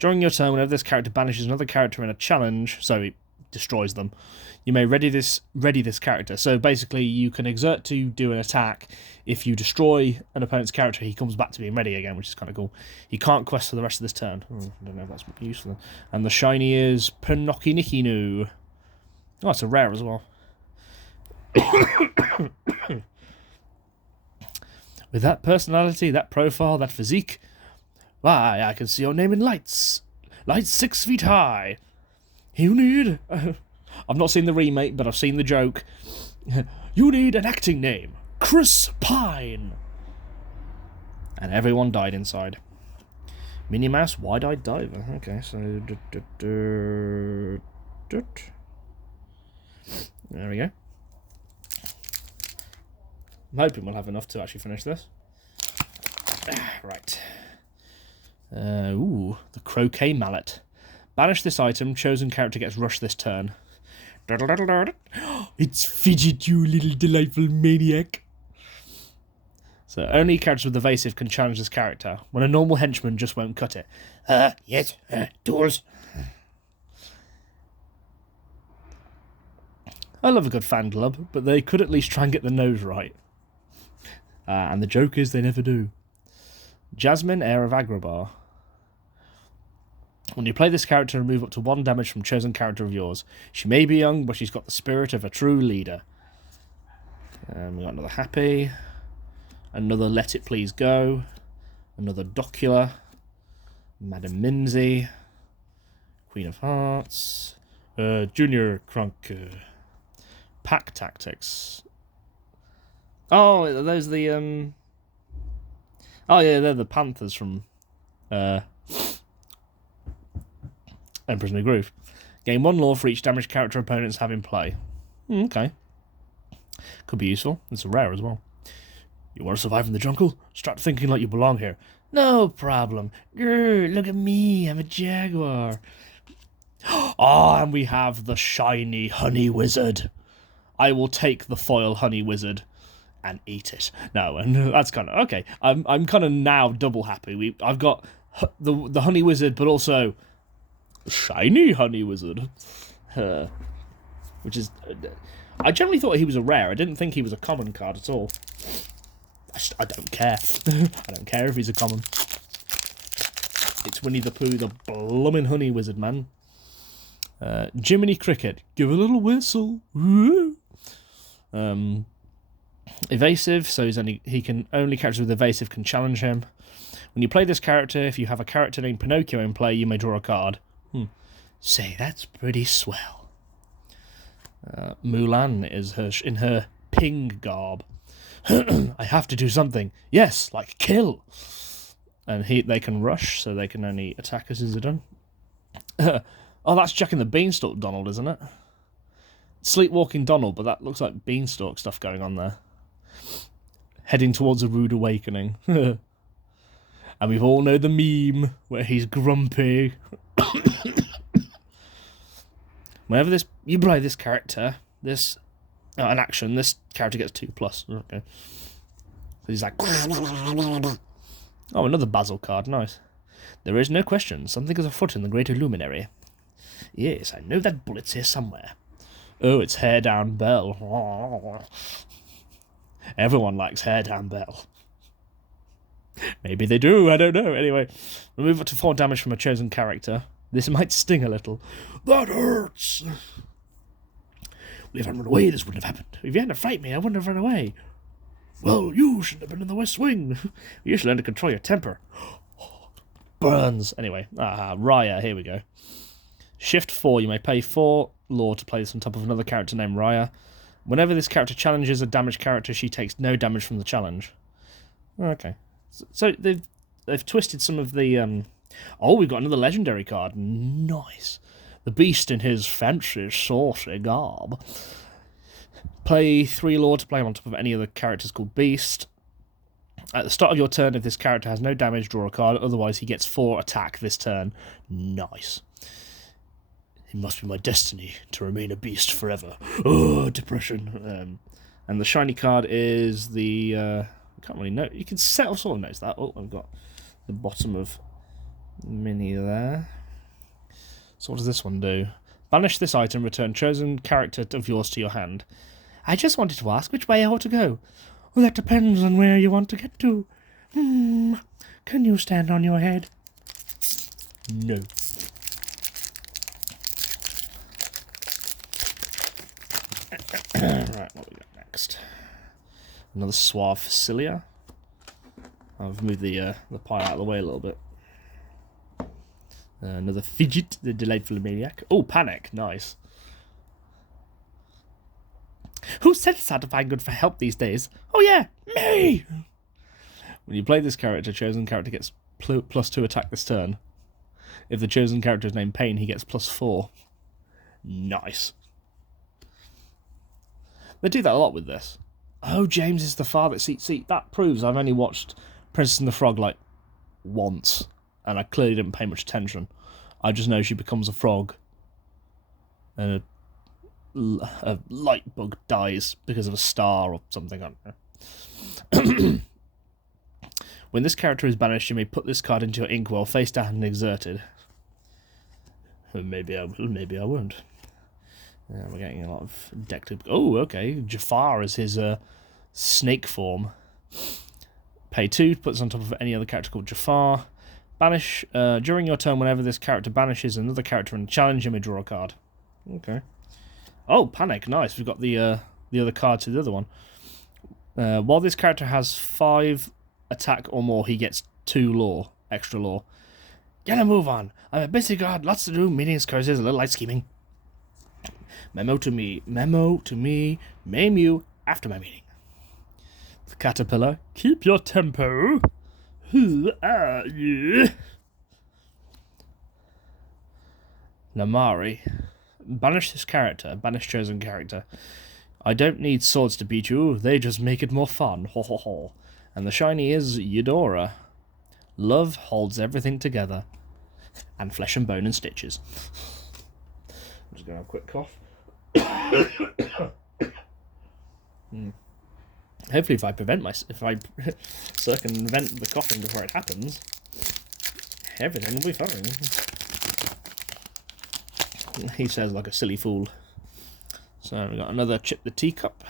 During your turn, whenever this character banishes another character in a challenge, so he destroys them, you may ready this character. So basically, you can exert to do an attack. If you destroy an opponent's character, he comes back to being ready again, which is kind of cool. He can't quest for the rest of this turn. I don't know if that's useful. And the shiny is Pinokinikinu. Oh, it's a rare as well. With that personality, that profile, that physique, why, I can see your name in lights. Lights 6 feet high. You need... I've not seen the remake, but I've seen the joke. You need an acting name. Chris Pine. And everyone died inside. Minnie Mouse, wide-eyed diver. Okay, so... There we go. I'm hoping we'll have enough to actually finish this. Right. Ooh, the Croquet Mallet. Banish this item. Chosen character gets rushed this turn. It's Fidget, you little delightful maniac. So only characters with evasive can challenge this character, when a normal henchman just won't cut it. Yes, tools. I love a good fan club, but they could at least try and get the nose right. And the joke is they never do. Jasmine, Heir of Agrabah. When you play this character, remove up to 1 damage from chosen character of yours. She may be young, but she's got the spirit of a true leader. We got another Happy. Another Let It Please Go. Another Docula. Madam Minzy. Queen of Hearts. Junior Crunk. Pack Tactics. Oh, are those the Oh yeah, they're the Panthers from Emperor's New Groove. Gain 1 lore for each damaged character opponents have in play. Okay. Could be useful. It's a rare as well. You want to survive in the jungle? Start thinking like you belong here. No problem. Grr, look at me, I'm a jaguar. Oh, and we have the shiny honey wizard. I will take the foil honey wizard and eat it. No, and that's kind of okay. I'm kind of now double happy. I've got the honey wizard, but also shiny honey wizard, which is. I generally thought he was a rare. I didn't think he was a common card at all. I don't care. I don't care if he's a common. It's Winnie the Pooh, the bloomin' honey wizard, man. Jiminy Cricket, give a little whistle. Woo. Evasive, so he can only characters with evasive can challenge him. When you play this character, if you have a character named Pinocchio in play, you may draw a card. Say, that's pretty swell. Mulan is in her ping garb. I have to do something. Yes, like kill. And they can rush, so they can only attack as soon as they're done. Oh, that's Jack and the Beanstalk Donald, isn't it? Sleepwalking Donald, but that looks like Beanstalk stuff going on there. Heading towards a rude awakening. And we've all know the meme where he's grumpy. Whenever you play this character, an action, this character gets 2+. Okay. So he's like... Oh, another Basil card, nice. There is no question, something is afoot in the Greater Luminary. Yes, I know that bullet's here somewhere. Oh, it's Hair Down Bell. Everyone likes Hair Down Bell. Maybe they do, I don't know. Anyway, remove up to 4 damage from a chosen character. This might sting a little. That hurts! Well, if I'd run away, this wouldn't have happened. If you hadn't frightened me, I wouldn't have run away. Well, you shouldn't have been in the West Wing. You should learn to control your temper. Burns. Anyway, Raya, here we go. Shift 4, you may pay 4 lore to play this on top of another character named Raya. Whenever this character challenges a damaged character, she takes no damage from the challenge. Okay. So they've twisted some of the... Oh, we've got another legendary card. Nice. The Beast in his fancy, saucy garb. Play 3 lore to play him on top of any other characters called Beast. At the start of your turn, if this character has no damage, draw a card. Otherwise, he gets 4 attack this turn. Nice. It must be my destiny to remain a beast forever. Oh, depression. And the shiny card is the... I can't really know. You can sort of notice that. Oh, I've got the bottom of Mini there. So what does this one do? Banish this item, return chosen character of yours to your hand. I just wanted to ask which way I ought to go. Well, that depends on where you want to get to. Can you stand on your head? No. Right, what we got next? Another Suave Facilia. I've moved the pile out of the way a little bit. Another Fidget, the Delightful Maniac. Oh, Panic, nice. Who's satisfied to find good for help these days? Oh yeah, me! When you play this character, chosen character gets +2 attack this turn. If the chosen character is named Pain, he gets +4. Nice. They do that a lot with this. Oh, James is the father. See, that proves I've only watched Princess and the Frog, like, once. And I clearly didn't pay much attention. I just know she becomes a frog. And a light bug dies because of a star or something. I don't know. When this character is banished, you may put this card into your inkwell face down and exerted. Maybe I won't. Yeah, we're getting a lot of deck. Oh, okay. Jafar is his snake form. Pay 2, puts on top of any other character called Jafar. Banish. During your turn, whenever this character banishes another character in a challenge, you may draw a card. Okay. Oh, Panic. Nice. We've got the other card to the other one. While this character has 5 attack or more, he gets 2 lore. Extra lore. Get a move on. I'm a busy god. Lots to do. Meetings, curses, a little light scheming. Memo to me, maim you after my meeting. The caterpillar, keep your tempo. Who are you? Namari, banish this character, banish chosen character. I don't need swords to beat you, they just make it more fun, ho ho ho. And the shiny is Eudora. Love holds everything together. And flesh and bone and stitches. I'm just going to have a quick cough. Hopefully, if I circumvent the coughing before it happens, everything will be fine. He says like a silly fool. So we got another Chip the Teacup,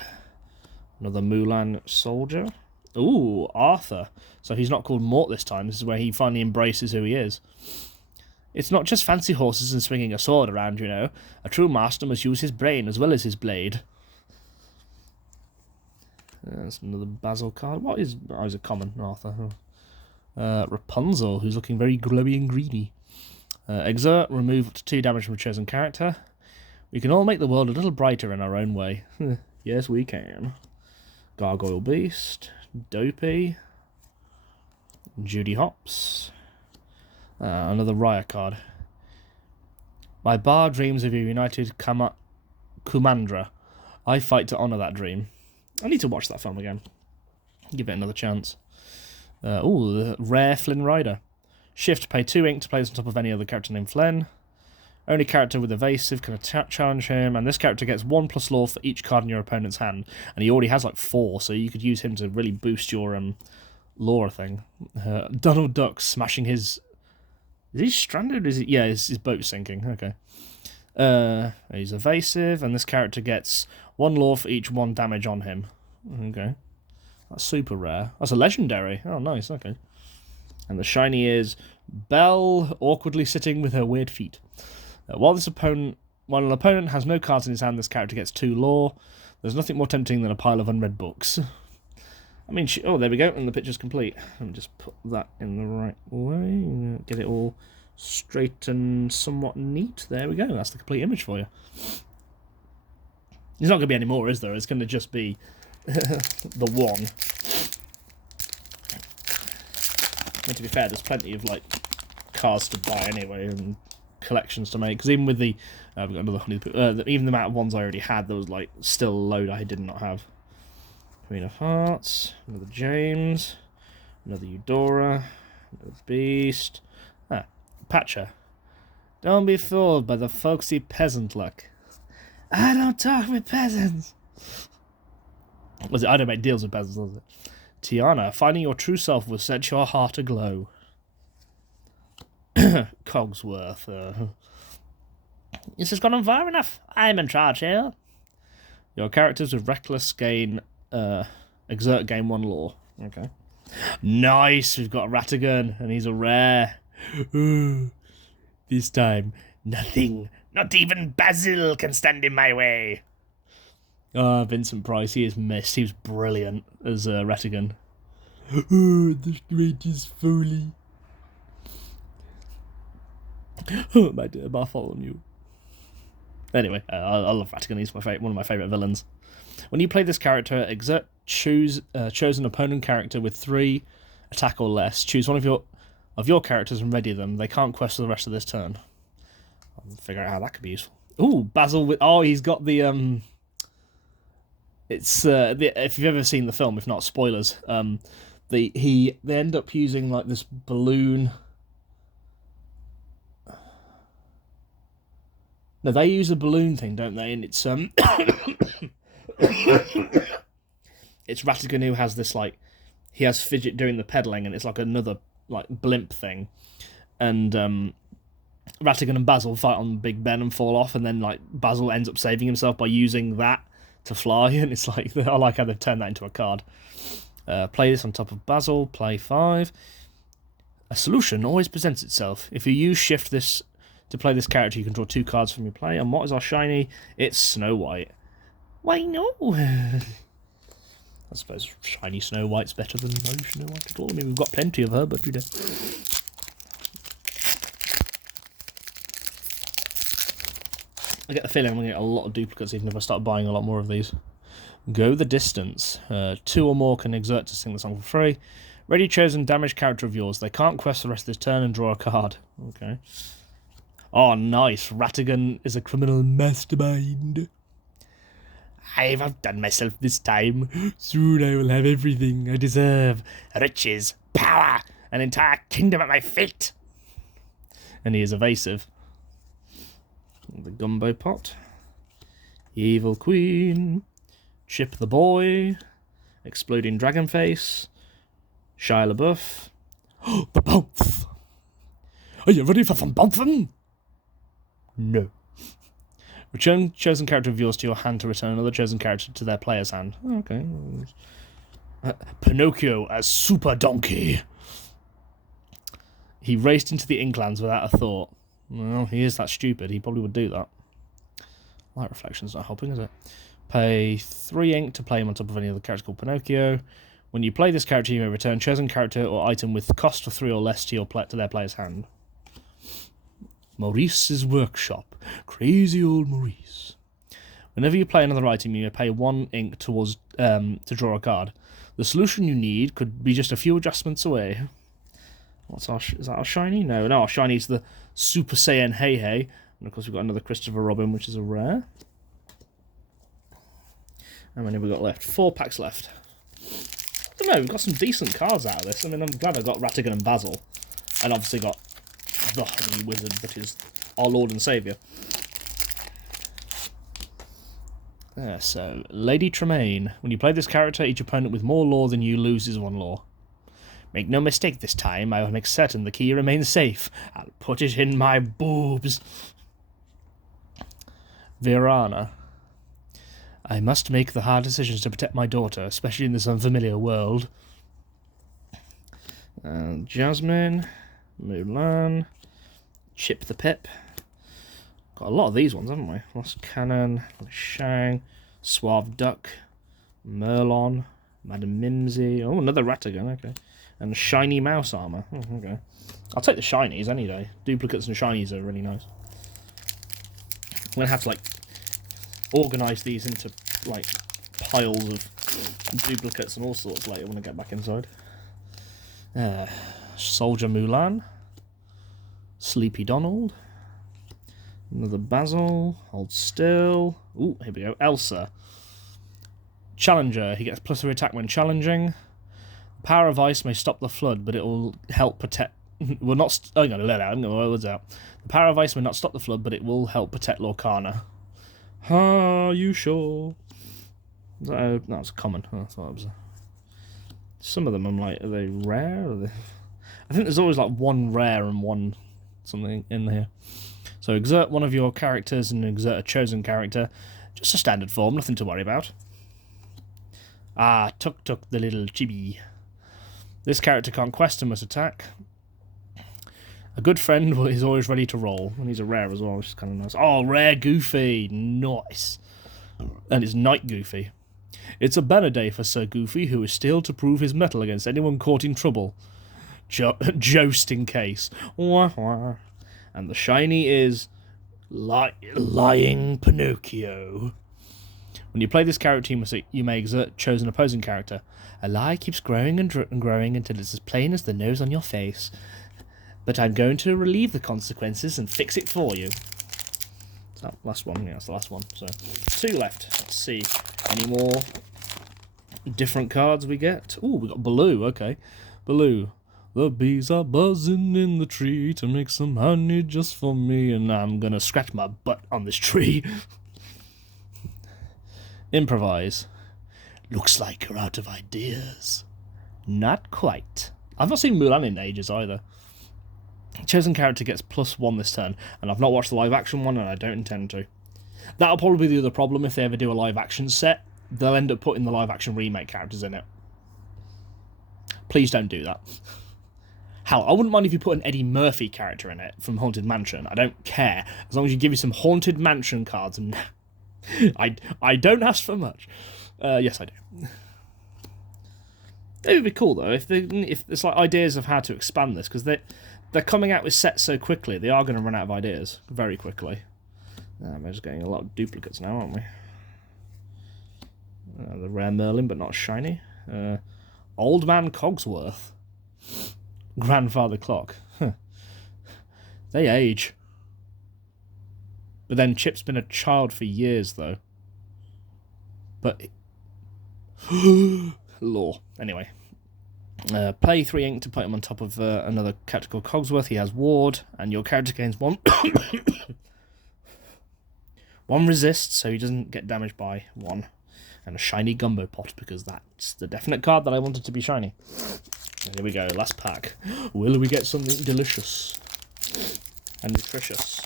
another Mulan soldier. Ooh, Arthur. So he's not called Mort this time. This is where he finally embraces who he is. It's not just fancy horses and swinging a sword around, you know. A true master must use his brain as well as his blade. That's another Basil card. What is... Oh, is it common? Arthur. Rapunzel, who's looking very glowy and greeny. Exert, remove up to 2 damage from a chosen character. We can all make the world a little brighter in our own way. Yes, we can. Gargoyle Beast. Dopey. Judy Hopps. Another Raya card. My bar dreams of a united Kumandra. I fight to honour that dream. I need to watch that film again. Give it another chance. The rare Flynn Rider. Shift, pay 2 ink to play this on top of any other character named Flynn. Only character with evasive can challenge him, and this character gets 1+ law for each card in your opponent's hand. And he already has like 4, so you could use him to really boost your law thing. Donald Duck smashing his... Is he stranded? Is it? Yeah, his boat sinking. Okay. He's evasive, and this character gets 1 law for each 1 damage on him. Okay. That's super rare. That's a legendary. Oh, nice. Okay. And the shiny is Belle, awkwardly sitting with her weird feet. While an opponent has no cards in his hand, this character gets 2 law. There's nothing more tempting than a pile of unread books. I mean, oh, there we go, and the picture's complete. Let me just put that in the right way. Get it all straight and somewhat neat. There we go. That's the complete image for you. There's not going to be any more, is there? It's going to just be the one. And to be fair, there's plenty of like cards to buy anyway and collections to make. Because even with the we've got another honey. Even the amount of ones I already had, there was like still a load I did not have. Queen of Hearts, another James, another Eudora, another Beast. Patcher. Don't be fooled by the folksy peasant look. I don't talk with peasants. Was it? I don't make deals with peasants, was it? Tiana, finding your true self will set your heart aglow. Cogsworth. This has gone on far enough. I'm in charge here. Your characters with reckless gain, exert gain 1 law. Okay. Nice, we've got a Ratigan, and he's a rare. This time, nothing, not even Basil can stand in my way. Vincent Price, he is missed. He was brilliant as Ratigan. The greatest folly. My dear Bartholomew. Anyway, I love Ratigan. He's one of my favourite villains. When you play this character, choose an opponent character with 3 attack or less. Choose one of your characters and ready them. They can't quest for the rest of this turn. I'll figure out how that could be useful. Ooh, Basil with... Oh, he's got the... It's if you've ever seen the film, if not spoilers, they end up using like this balloon. No, they use a balloon thing, don't they? And it's it's Ratigan who has this like he has Fidget doing the pedaling, and it's like another like blimp thing, and Ratigan and Basil fight on Big Ben and fall off, and then like Basil ends up saving himself by using that to fly, and it's like I like how they've turned that into a card. Play this on top of Basil. Play 5. A solution always presents itself. If you use shift this to play this character, you can draw 2 cards from your play. And what is our shiny? It's Snow White. Why no? I suppose shiny Snow White's better than no Snow White at all. I mean, we've got plenty of her, but we don't. I get the feeling I'm going to get a lot of duplicates even if I start buying a lot more of these. Go the distance. 2 or more can exert to sing the song for free. Ready chosen damaged character of yours. They can't quest the rest of this turn and draw a card. Okay. Oh, nice. Ratigan is a criminal mastermind. I've outdone myself this time. Soon I will have everything I deserve. Riches, power, an entire kingdom at my feet. And he is evasive. The Gumbo Pot. Evil Queen. Chip the Boy. Exploding Dragon Face. Shia LaBeouf. The bounce. Are you ready for some bouncing? No. Return chosen character of yours to your hand to return another chosen character to their player's hand. Okay. Pinocchio as Super Donkey. He raced into the Inklands without a thought. Well, he is that stupid. He probably would do that. Light Reflection's not helping, is it? Pay 3 ink to play him on top of any other character called Pinocchio. When you play this character, you may return chosen character or item with cost of 3 or less to their player's hand. Maurice's Workshop. Crazy old Maurice. Whenever you play another item, you may pay 1 ink towards to draw a card. The solution you need could be just a few adjustments away. Is that our shiny? No, our shiny's the Super Saiyan Hey Hey. And of course we've got another Christopher Robin, which is a rare. How many have we got left? 4 packs left. I don't know, we've got some decent cards out of this. I mean, I'm glad I got Ratigan and Basil. And obviously got the Honey Wizard, that is our Lord and Saviour. So, Lady Tremaine. When you play this character, each opponent with more lore than you loses 1 lore. Make no mistake this time, I will make certain the key remains safe. I'll put it in my boobs. Virana. I must make the hard decisions to protect my daughter, especially in this unfamiliar world. Jasmine. Mulan. Chip the Pip. Got a lot of these ones, haven't we? Lost Cannon, Shang, Suave Duck, Merlon, Madame Mimsy. Oh, another Ratigan, okay. And Shiny Mouse Armour. Oh, okay. I'll take the shinies any day. Duplicates and shinies are really nice. I'm going to have to, like, organise these into, like, piles of duplicates and all sorts later when I get back inside. Soldier Mulan. Sleepy Donald. Another Basil. Hold still. Ooh, here we go. Elsa. Challenger. He gets +3 attack when challenging. Power of Ice may stop the flood, but it will help protect... will not... I'm going to let out. I'm going to let words out. The Power of Ice may not stop the flood, but it will help protect Lorcana. Are you sure? That was common. Oh, I thought it was... Some of them I'm like, are they rare? Are they... I think there's always like 1 rare and 1 something in here. So exert one of your characters and exert a chosen character. Just a standard form, nothing to worry about. Ah, Tuk Tuk the little chibi. This character can't quest and must attack. A good friend is always ready to roll. And he's a rare as well, which is kind of nice. Oh, rare Goofy. Nice. And it's Night Goofy. It's a banner day for Sir Goofy, who is still to prove his mettle against anyone caught in trouble. Joust in case. Wah, wah. And the shiny is Lying Pinocchio. When you play this character, you may exert chosen opposing character. A lie keeps growing and growing until it's as plain as the nose on your face. But I'm going to relieve the consequences and fix it for you. Is that last one? Yeah, that's the last one. So 2 left. Let's see. Any more different cards we get? Ooh, we got Baloo. Okay. Baloo. The bees are buzzing in the tree to make some honey just for me, and I'm gonna scratch my butt on this tree. Improvise. Looks like you're out of ideas. Not quite. I've not seen Mulan in ages either. Chosen character gets +1 this turn, and I've not watched the live action one, and I don't intend to. That'll probably be the other problem if they ever do a live action set. They'll end up putting the live action remake characters in it. Please don't do that. Hell, I wouldn't mind if you put an Eddie Murphy character in it from Haunted Mansion. I don't care. As long as you give me some Haunted Mansion cards. And I don't ask for much. Yes, I do. It would be cool, though, if there's like ideas of how to expand this, because they're coming out with sets so quickly, they are going to run out of ideas very quickly. We're just getting a lot of duplicates now, aren't we? The rare Merlin, but not shiny. Old Man Cogsworth. Grandfather Clock. Huh. They age. But then Chip's been a child for years, though. But... Lore. Anyway. Play 3 ink to put him on top of another character called Cogsworth. He has Ward, and your character gains 1... 1 resist, so he doesn't get damaged by 1. And a shiny Gumbo Pot, because that's the definite card that I wanted to be shiny. Here we go, last pack. Will we get something delicious and nutritious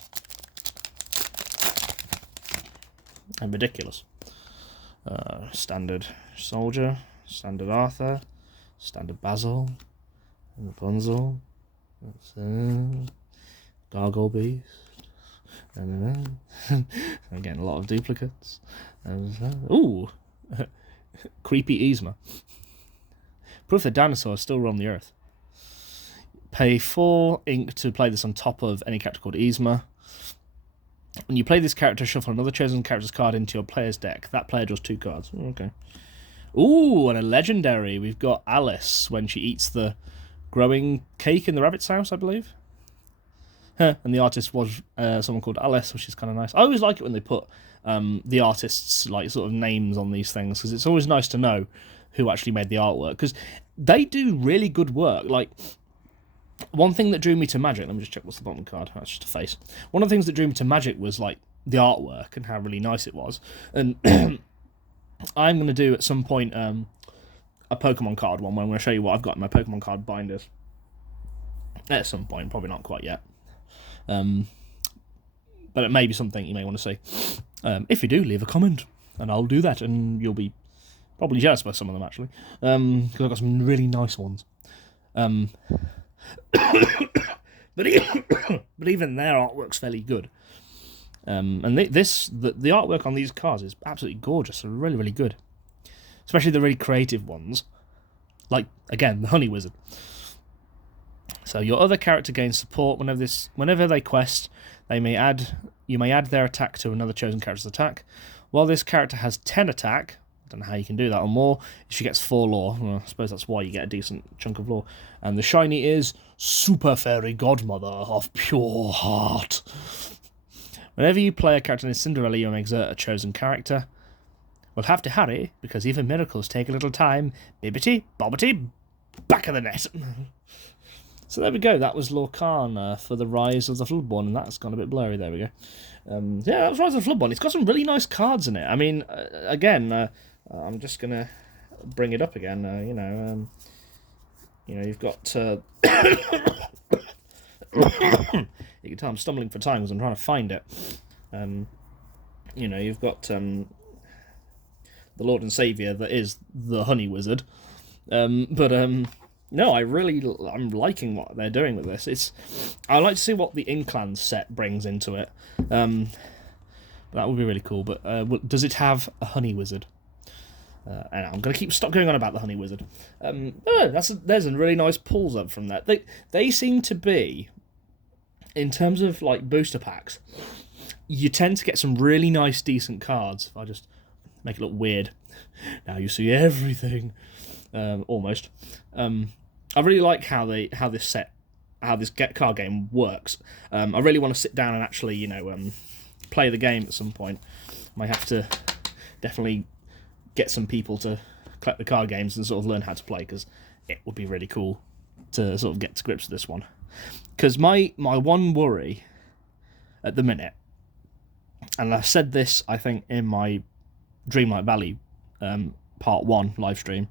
and ridiculous? Standard Soldier, Standard Arthur, Standard Basil, Rapunzel, Gargoyle Beast. I'm getting a lot of duplicates. Ooh, Creepy Yzma. Proof that dinosaurs still roam the earth. Pay 4 ink to play this on top of any character called Yzma. When you play this character, shuffle another chosen character's card into your player's deck. That player draws 2 cards. Okay. Ooh, and a legendary. We've got Alice when she eats the growing cake in the rabbit's house, I believe. And the artist was someone called Alice, which is kind of nice. I always like it when they put the artists' like sort of names on these things, because it's always nice to know who actually made the artwork, because they do really good work. Like, one thing that drew me to Magic, let me just check what's the bottom card, that's just a face. One of the things that drew me to Magic was like the artwork and how really nice it was. And I'm going to do at some point a Pokemon card one, where I'm going to show you what I've got in my Pokemon card binders. At some point, probably not quite yet. But it may be something you may want to see. If you do, leave a comment, and I'll do that, and you'll be probably jealous by some of them, actually, because I've got some really nice ones. But even their artwork's fairly good. And the artwork on these cards is absolutely gorgeous. They're really, really good. Especially the really creative ones. Like, again, the Honey Wizard. So your other character gains support whenever they quest. You may add their attack to another chosen character's attack. While this character has 10 attack, I don't know how you can do that or more, she gets 4 lore. Well, I suppose that's why you get a decent chunk of lore. And the shiny is Super Fairy Godmother of Pure Heart. Whenever you play a character in Cinderella, you may exert a chosen character. We'll have to hurry, because even miracles take a little time. Bibbity, bobbity, back of the net. So there we go, that was Lorcana for the Rise of the Floodborn, and that's gone a bit blurry, there we go. Yeah, that was Rise of the Floodborn. It's got some really nice cards in it. I mean, again, I'm just going to bring it up again, you've got... You can tell I'm stumbling for time because I'm trying to find it. You've got the Lord and Saviour that is the Honey Wizard. No, I'm liking what they're doing with this. I like to see what the Inkland set brings into it. That would be really cool. But does it have a Honey Wizard? And I'm going to stop going on about the Honey Wizard. There's a really nice pulls up from that. They seem to be, in terms of like booster packs, you tend to get some really nice, decent cards. If I just make it look weird, now you see everything, almost. I really like how this card game works. I really want to sit down and actually, play the game at some point. Might have to definitely get some people to collect the card games and sort of learn how to play, because it would be really cool to sort of get to grips with this one. Because my one worry at the minute, and I've said this, I think, in my Dreamlight Valley Part 1 live stream.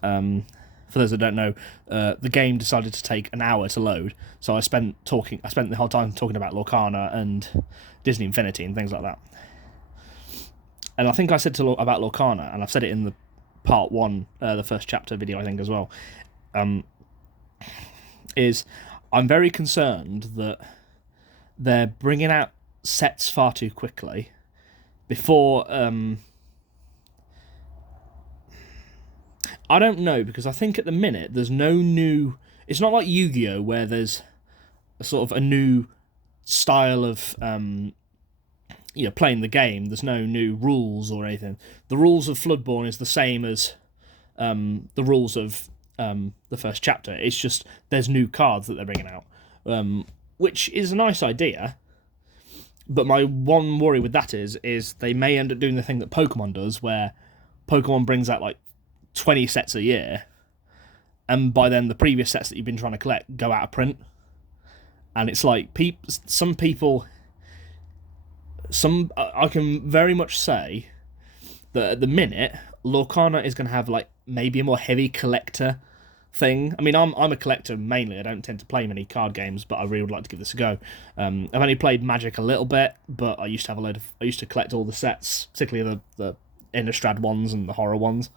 For those that don't know, the game decided to take an hour to load, so I spent the whole time talking about Lorcana and Disney Infinity and things like that. And I think I said about Lorcana, and I've said it in the Part 1, the first chapter video, I think, as well, is I'm very concerned that they're bringing out sets far too quickly before... I don't know, because I think at the minute there's no new... It's not like Yu-Gi-Oh! Where there's a sort of a new style of... playing the game. There's no new rules or anything. The rules of Floodborn is the same as the rules of the first chapter. It's just there's new cards that they're bringing out, which is a nice idea. But my one worry with that is they may end up doing the thing that Pokemon does, where Pokemon brings out like 20 sets a year, and by then the previous sets that you've been trying to collect go out of print. And it's like I can very much say that at the minute, Lorcana is going to have like maybe a more heavy collector thing. I mean, I'm a collector mainly. I don't tend to play many card games, but I really would like to give this a go. I've only played Magic a little bit, but I used to have I used to collect all the sets, particularly the Innistrad ones and the horror ones.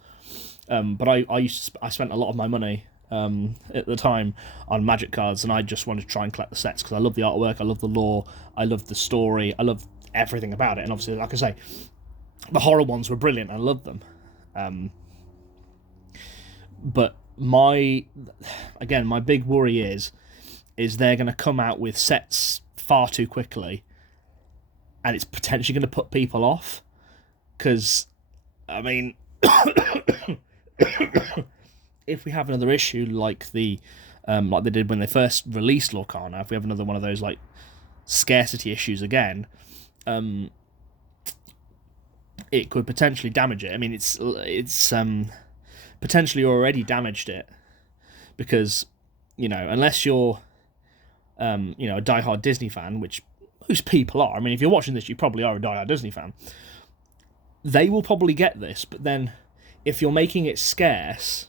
But I spent a lot of my money at the time on Magic cards, and I just wanted to try and collect the sets because I love the artwork, I love the lore, I love the story, I love everything about it. And obviously, like I say, the horror ones were brilliant. I loved them. But my big worry is they're going to come out with sets far too quickly, and it's potentially going to put people off. Because, I mean, if we have another issue like the like they did when they first released Lorcana. If we have another one of those like scarcity issues again, it could potentially damage it. I mean, it's potentially already damaged it, because, you know, unless you're you know, a diehard Disney fan, which most people are. I mean, if you're watching this, you probably are a diehard Disney fan. They will probably get this, but then if you're making it scarce,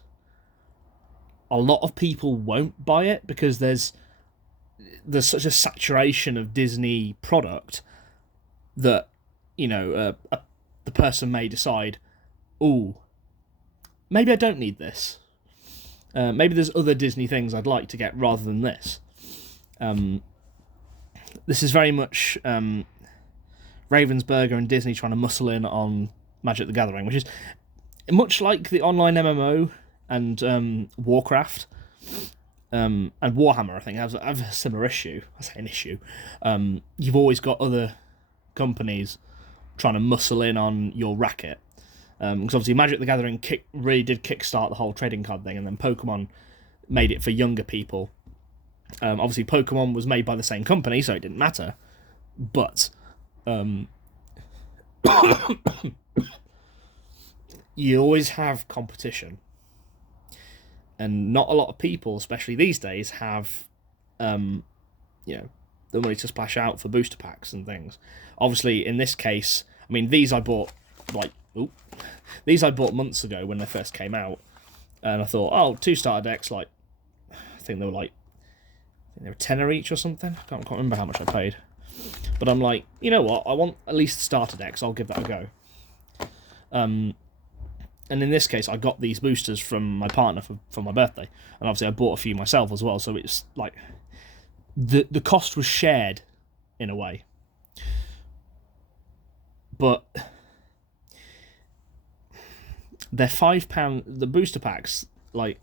a lot of people won't buy it, because there's such a saturation of Disney product that, you know, the person may decide, ooh, maybe I don't need this. Maybe there's other Disney things I'd like to get rather than this. This is very much Ravensburger and Disney trying to muscle in on Magic the Gathering, which is much like the online MMO and Warcraft and Warhammer. I think have a similar issue. I say an issue. You've always got other companies trying to muscle in on your racket. Because obviously Magic the Gathering really did kickstart the whole trading card thing, and then Pokemon made it for younger people. Obviously Pokemon was made by the same company, so it didn't matter. But you always have competition. And not a lot of people, especially these days, have you know, the money to splash out for booster packs and things. Obviously, in this case, I mean, these I bought months ago when they first came out, and I thought, oh, 2 starter decks, like, I think they were tenner each or something. I can't remember how much I paid, but I'm like, you know what? I want at least starter decks. I'll give that a go. And in this case, I got these boosters from my partner for my birthday, and obviously I bought a few myself as well. So it's like the cost was shared in a way, but they're £5. The booster packs, like,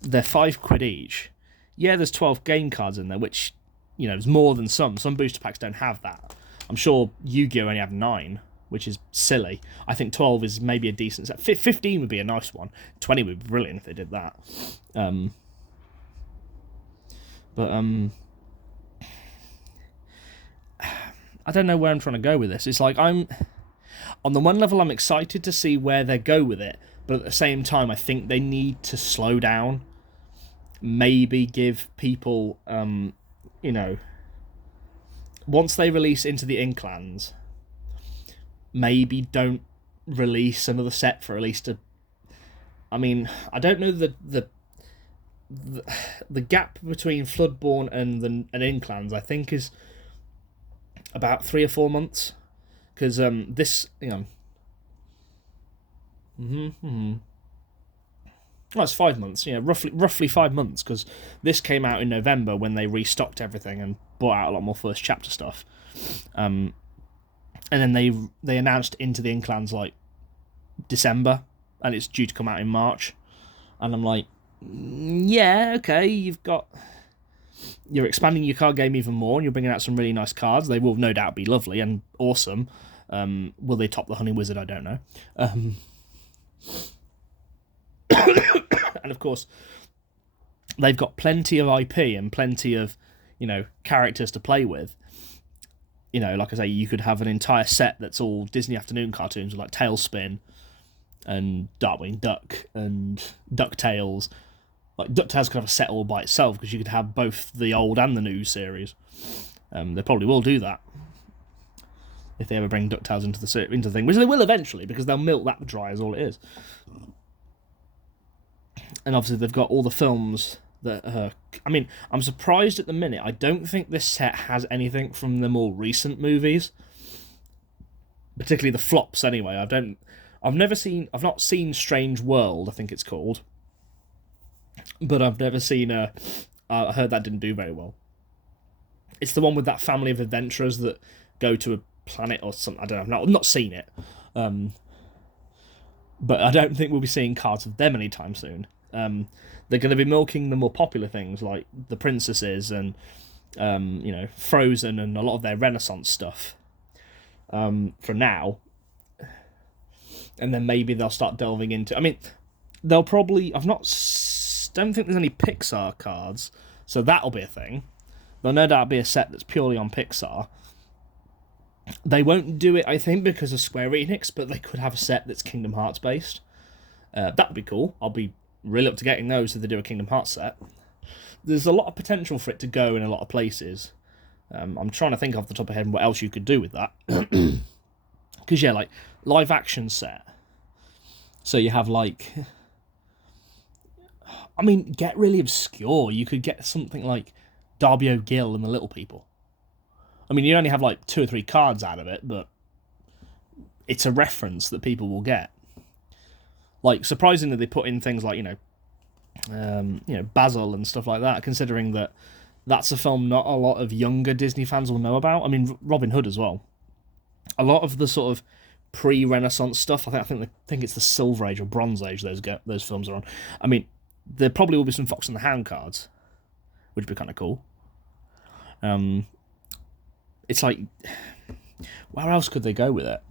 they're £5 each. Yeah, there's 12 game cards in there, which, you know, is more than some. Some booster packs don't have that. I'm sure Yu-Gi-Oh! Only have 9, which is silly. I think 12 is maybe a decent set. 15 would be a nice one. 20 would be brilliant if they did that. I don't know where I'm trying to go with this. It's like, on the one level, I'm excited to see where they go with it, but at the same time, I think they need to slow down. Maybe give people, you know, once they release Into the Inklands, maybe don't release another set for at least I mean, I don't know the gap between Floodborn and Inklands, I think, is about 3 or 4 months. Because this, you know, well, it's 5 months. Yeah, roughly 5 months. Because this came out in November when they restocked everything and brought out a lot more first chapter stuff. And then they announced Into the Inklands like December, and it's due to come out in March. And I'm like, yeah, okay, you're expanding your card game even more, and you're bringing out some really nice cards. They will no doubt be lovely and awesome. Will they top the Honey Wizard? I don't know. And of course, they've got plenty of IP and plenty of, you know, characters to play with. You know, like I say, you could have an entire set that's all Disney Afternoon cartoons, like Tailspin and Darkwing Duck and DuckTales. Like, DuckTales could have a set all by itself, because you could have both the old and the new series. They probably will do that if they ever bring DuckTales into the thing, which they will eventually, because they'll milk that dry as all it is. And obviously they've got all the films that I mean, I'm surprised at the minute. I don't think this set has anything from the more recent movies, particularly the flops. Anyway, I've not seen Strange World, I think it's called, but I've never seen I heard that didn't do very well. It's the one with that family of adventurers that go to a planet or something. I don't know. I've not seen it, but I don't think we'll be seeing cards of them anytime soon. They're going to be milking the more popular things like the princesses and you know, Frozen and a lot of their Renaissance stuff for now, and then maybe they'll start delving into. I mean, they'll probably. I've not don't think there's any Pixar cards, so that'll be a thing. There'll no doubt be a set that's purely on Pixar. They won't do it, I think, because of Square Enix, but they could have a set that's Kingdom Hearts based. That would be cool. I'll be really up to getting those if they do a Kingdom Hearts set. There's a lot of potential for it to go in a lot of places. I'm trying to think off the top of my head what else you could do with that. Because, yeah, like, live action set. So you have, like... I mean, get really obscure. You could get something like Darby O'Gill and the Little People. I mean, you only have, like, 2 or 3 cards out of it, but it's a reference that people will get. Like, surprisingly, they put in things like, Basil and stuff like that, considering that that's a film not a lot of younger Disney fans will know about. I mean, Robin Hood as well. A lot of the sort of pre-Renaissance stuff, I think it's the Silver Age or Bronze Age those films are on. I mean, there probably will be some Fox and the Hound cards, which would be kind of cool. It's like, where else could they go with it?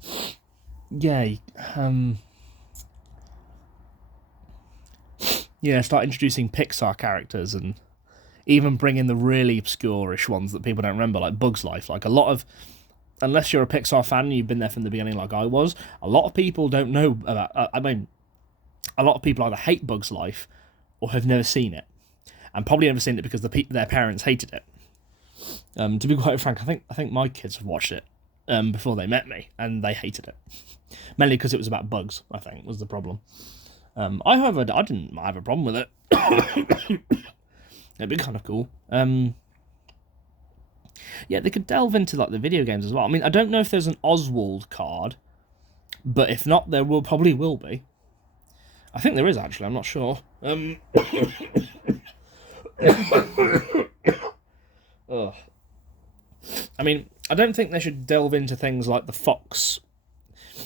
Yeah, start introducing Pixar characters and even bring in the really obscure-ish ones that people don't remember, like Bug's Life. Like, a lot of... Unless you're a Pixar fan and you've been there from the beginning like I was, a lot of people don't know about... a lot of people either hate Bug's Life or have never seen it. And probably never seen it because their parents hated it. To be quite frank, I think my kids have watched it before they met me, and they hated it. Mainly because it was about bugs, I think, was the problem. However, I didn't have a problem with it. It'd be kind of cool. Yeah, they could delve into like the video games as well. I mean, I don't know if there's an Oswald card, but if not, there probably will be. I think there is, actually. I'm not sure. Ugh. I mean, I don't think they should delve into things like the Fox.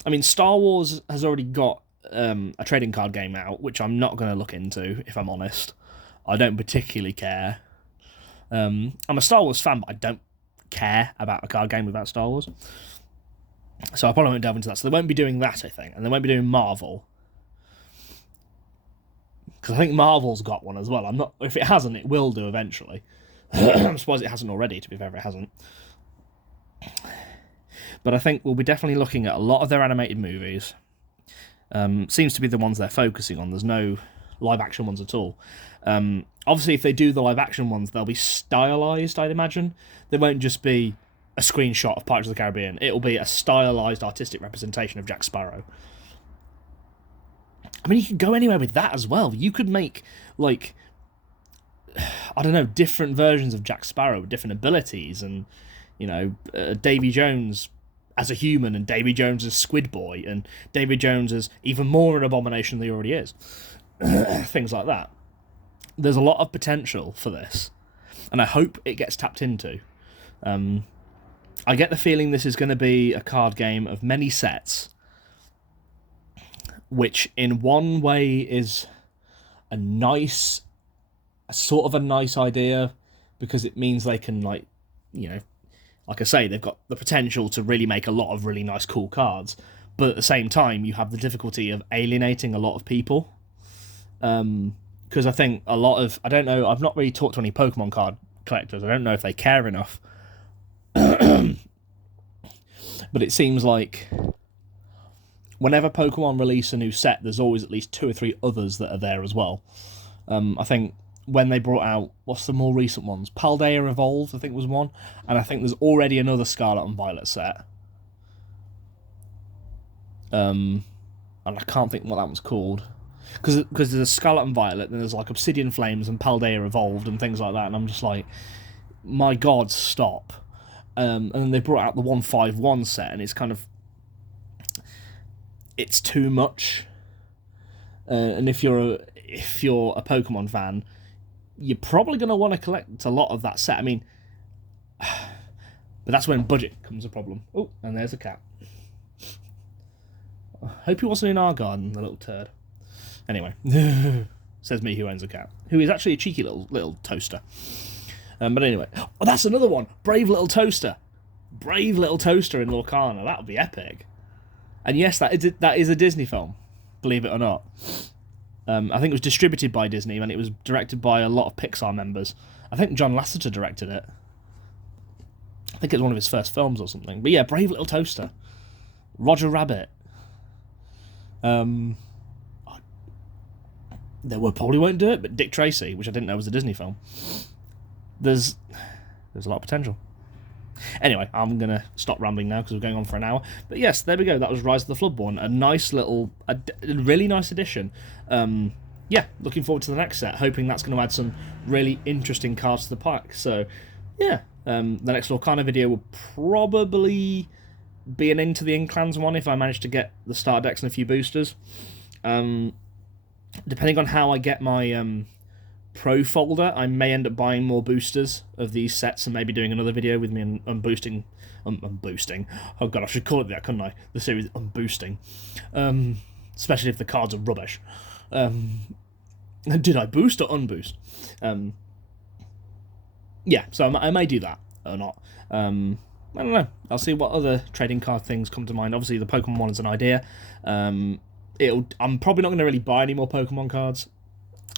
I mean, Star Wars has already got a trading card game out, which I'm not going to look into, if I'm honest. I don't particularly care. I'm a Star Wars fan, but I don't care about a card game about Star Wars. So I probably won't delve into that. So they won't be doing that, I think. And they won't be doing Marvel. Because I think Marvel's got one as well. I'm not. If it hasn't, it will do eventually. I'm surprised it hasn't already, to be fair, if it hasn't. But I think we'll be definitely looking at a lot of their animated movies. Seems to be the ones they're focusing on. There's no live-action ones at all. Obviously, if they do the live-action ones, they'll be stylized, I'd imagine. They won't just be a screenshot of Pirates of the Caribbean. It'll be a stylized, artistic representation of Jack Sparrow. I mean, you could go anywhere with that as well. You could make, like, I don't know, different versions of Jack Sparrow with different abilities, and, Davy Jones as a human, and Davy Jones as Squid Boy, and Davy Jones as even more an abomination than he already is. Things like that. There's a lot of potential for this, and I hope it gets tapped into. I get the feeling this is going to be a card game of many sets, which in one way is a sort of a nice idea, because it means they can, like I say, they've got the potential to really make a lot of really nice, cool cards, but at the same time, you have the difficulty of alienating a lot of people. Because I think a lot of... I don't know, I've not really talked to any Pokemon card collectors. I don't know if they care enough. But it seems like whenever Pokemon release a new set, there's always at least 2 or 3 others that are there as well. I think when they brought out... What's the more recent ones? Paldea Evolved, I think, was one. And I think there's already another Scarlet and Violet set. And I can't think what that one's called. Because there's a Scarlet and Violet, then there's like Obsidian Flames and Paldea Evolved and things like that, and I'm just like, my god, stop. And then they brought out the 151 set, and it's kind of... It's too much. And if you're a Pokemon fan, you're probably going to want to collect a lot of that set. I mean... But that's when budget becomes a problem. Oh, and there's a cat. I hope he wasn't in our garden, the little turd. Anyway, says me who owns a cat, who is actually a cheeky little toaster. But anyway, that's another one. Brave Little Toaster. Brave Little Toaster in Lorcana. That would be epic. And yes, that is a Disney film, believe it or not. I think it was distributed by Disney, and it was directed by a lot of Pixar members. I think John Lasseter directed it. I think it was one of his first films or something. But yeah, Brave Little Toaster. Roger Rabbit. They probably won't do it, but Dick Tracy, which I didn't know was a Disney film. There's a lot of potential. Anyway, I'm going to stop rambling now because we're going on for an hour. But yes, there we go. That was Rise of the Floodborn. A nice little, a really nice addition. Yeah, looking forward to the next set. Hoping that's going to add some really interesting cards to the pack. So, yeah, the next Lorcana video will probably be an Into the Inclans one if I manage to get the starter decks and a few boosters. Depending on how I get my Pro folder, I may end up buying more boosters of these sets and maybe doing another video with me unboosting. Unboosting. Oh god, I should call it that, couldn't I? The series Unboosting. Especially if the cards are rubbish. Did I boost or unboost? Yeah, so I may do that or not. I don't know. I'll see what other trading card things come to mind. Obviously, the Pokemon one is an idea. I'm probably not going to really buy any more Pokemon cards.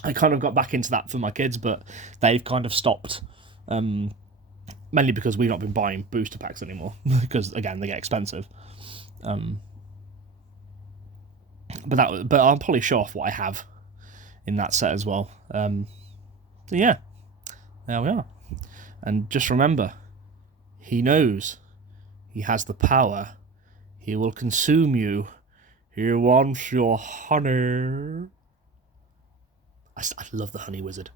I kind of got back into that for my kids, but they've kind of stopped. Mainly because we've not been buying booster packs anymore. Because, again, they get expensive. But I'll probably show off what I have in that set as well. So, yeah. There we are. And just remember, he knows he has the power. He will consume you. He wants your honey. I love the honey wizard.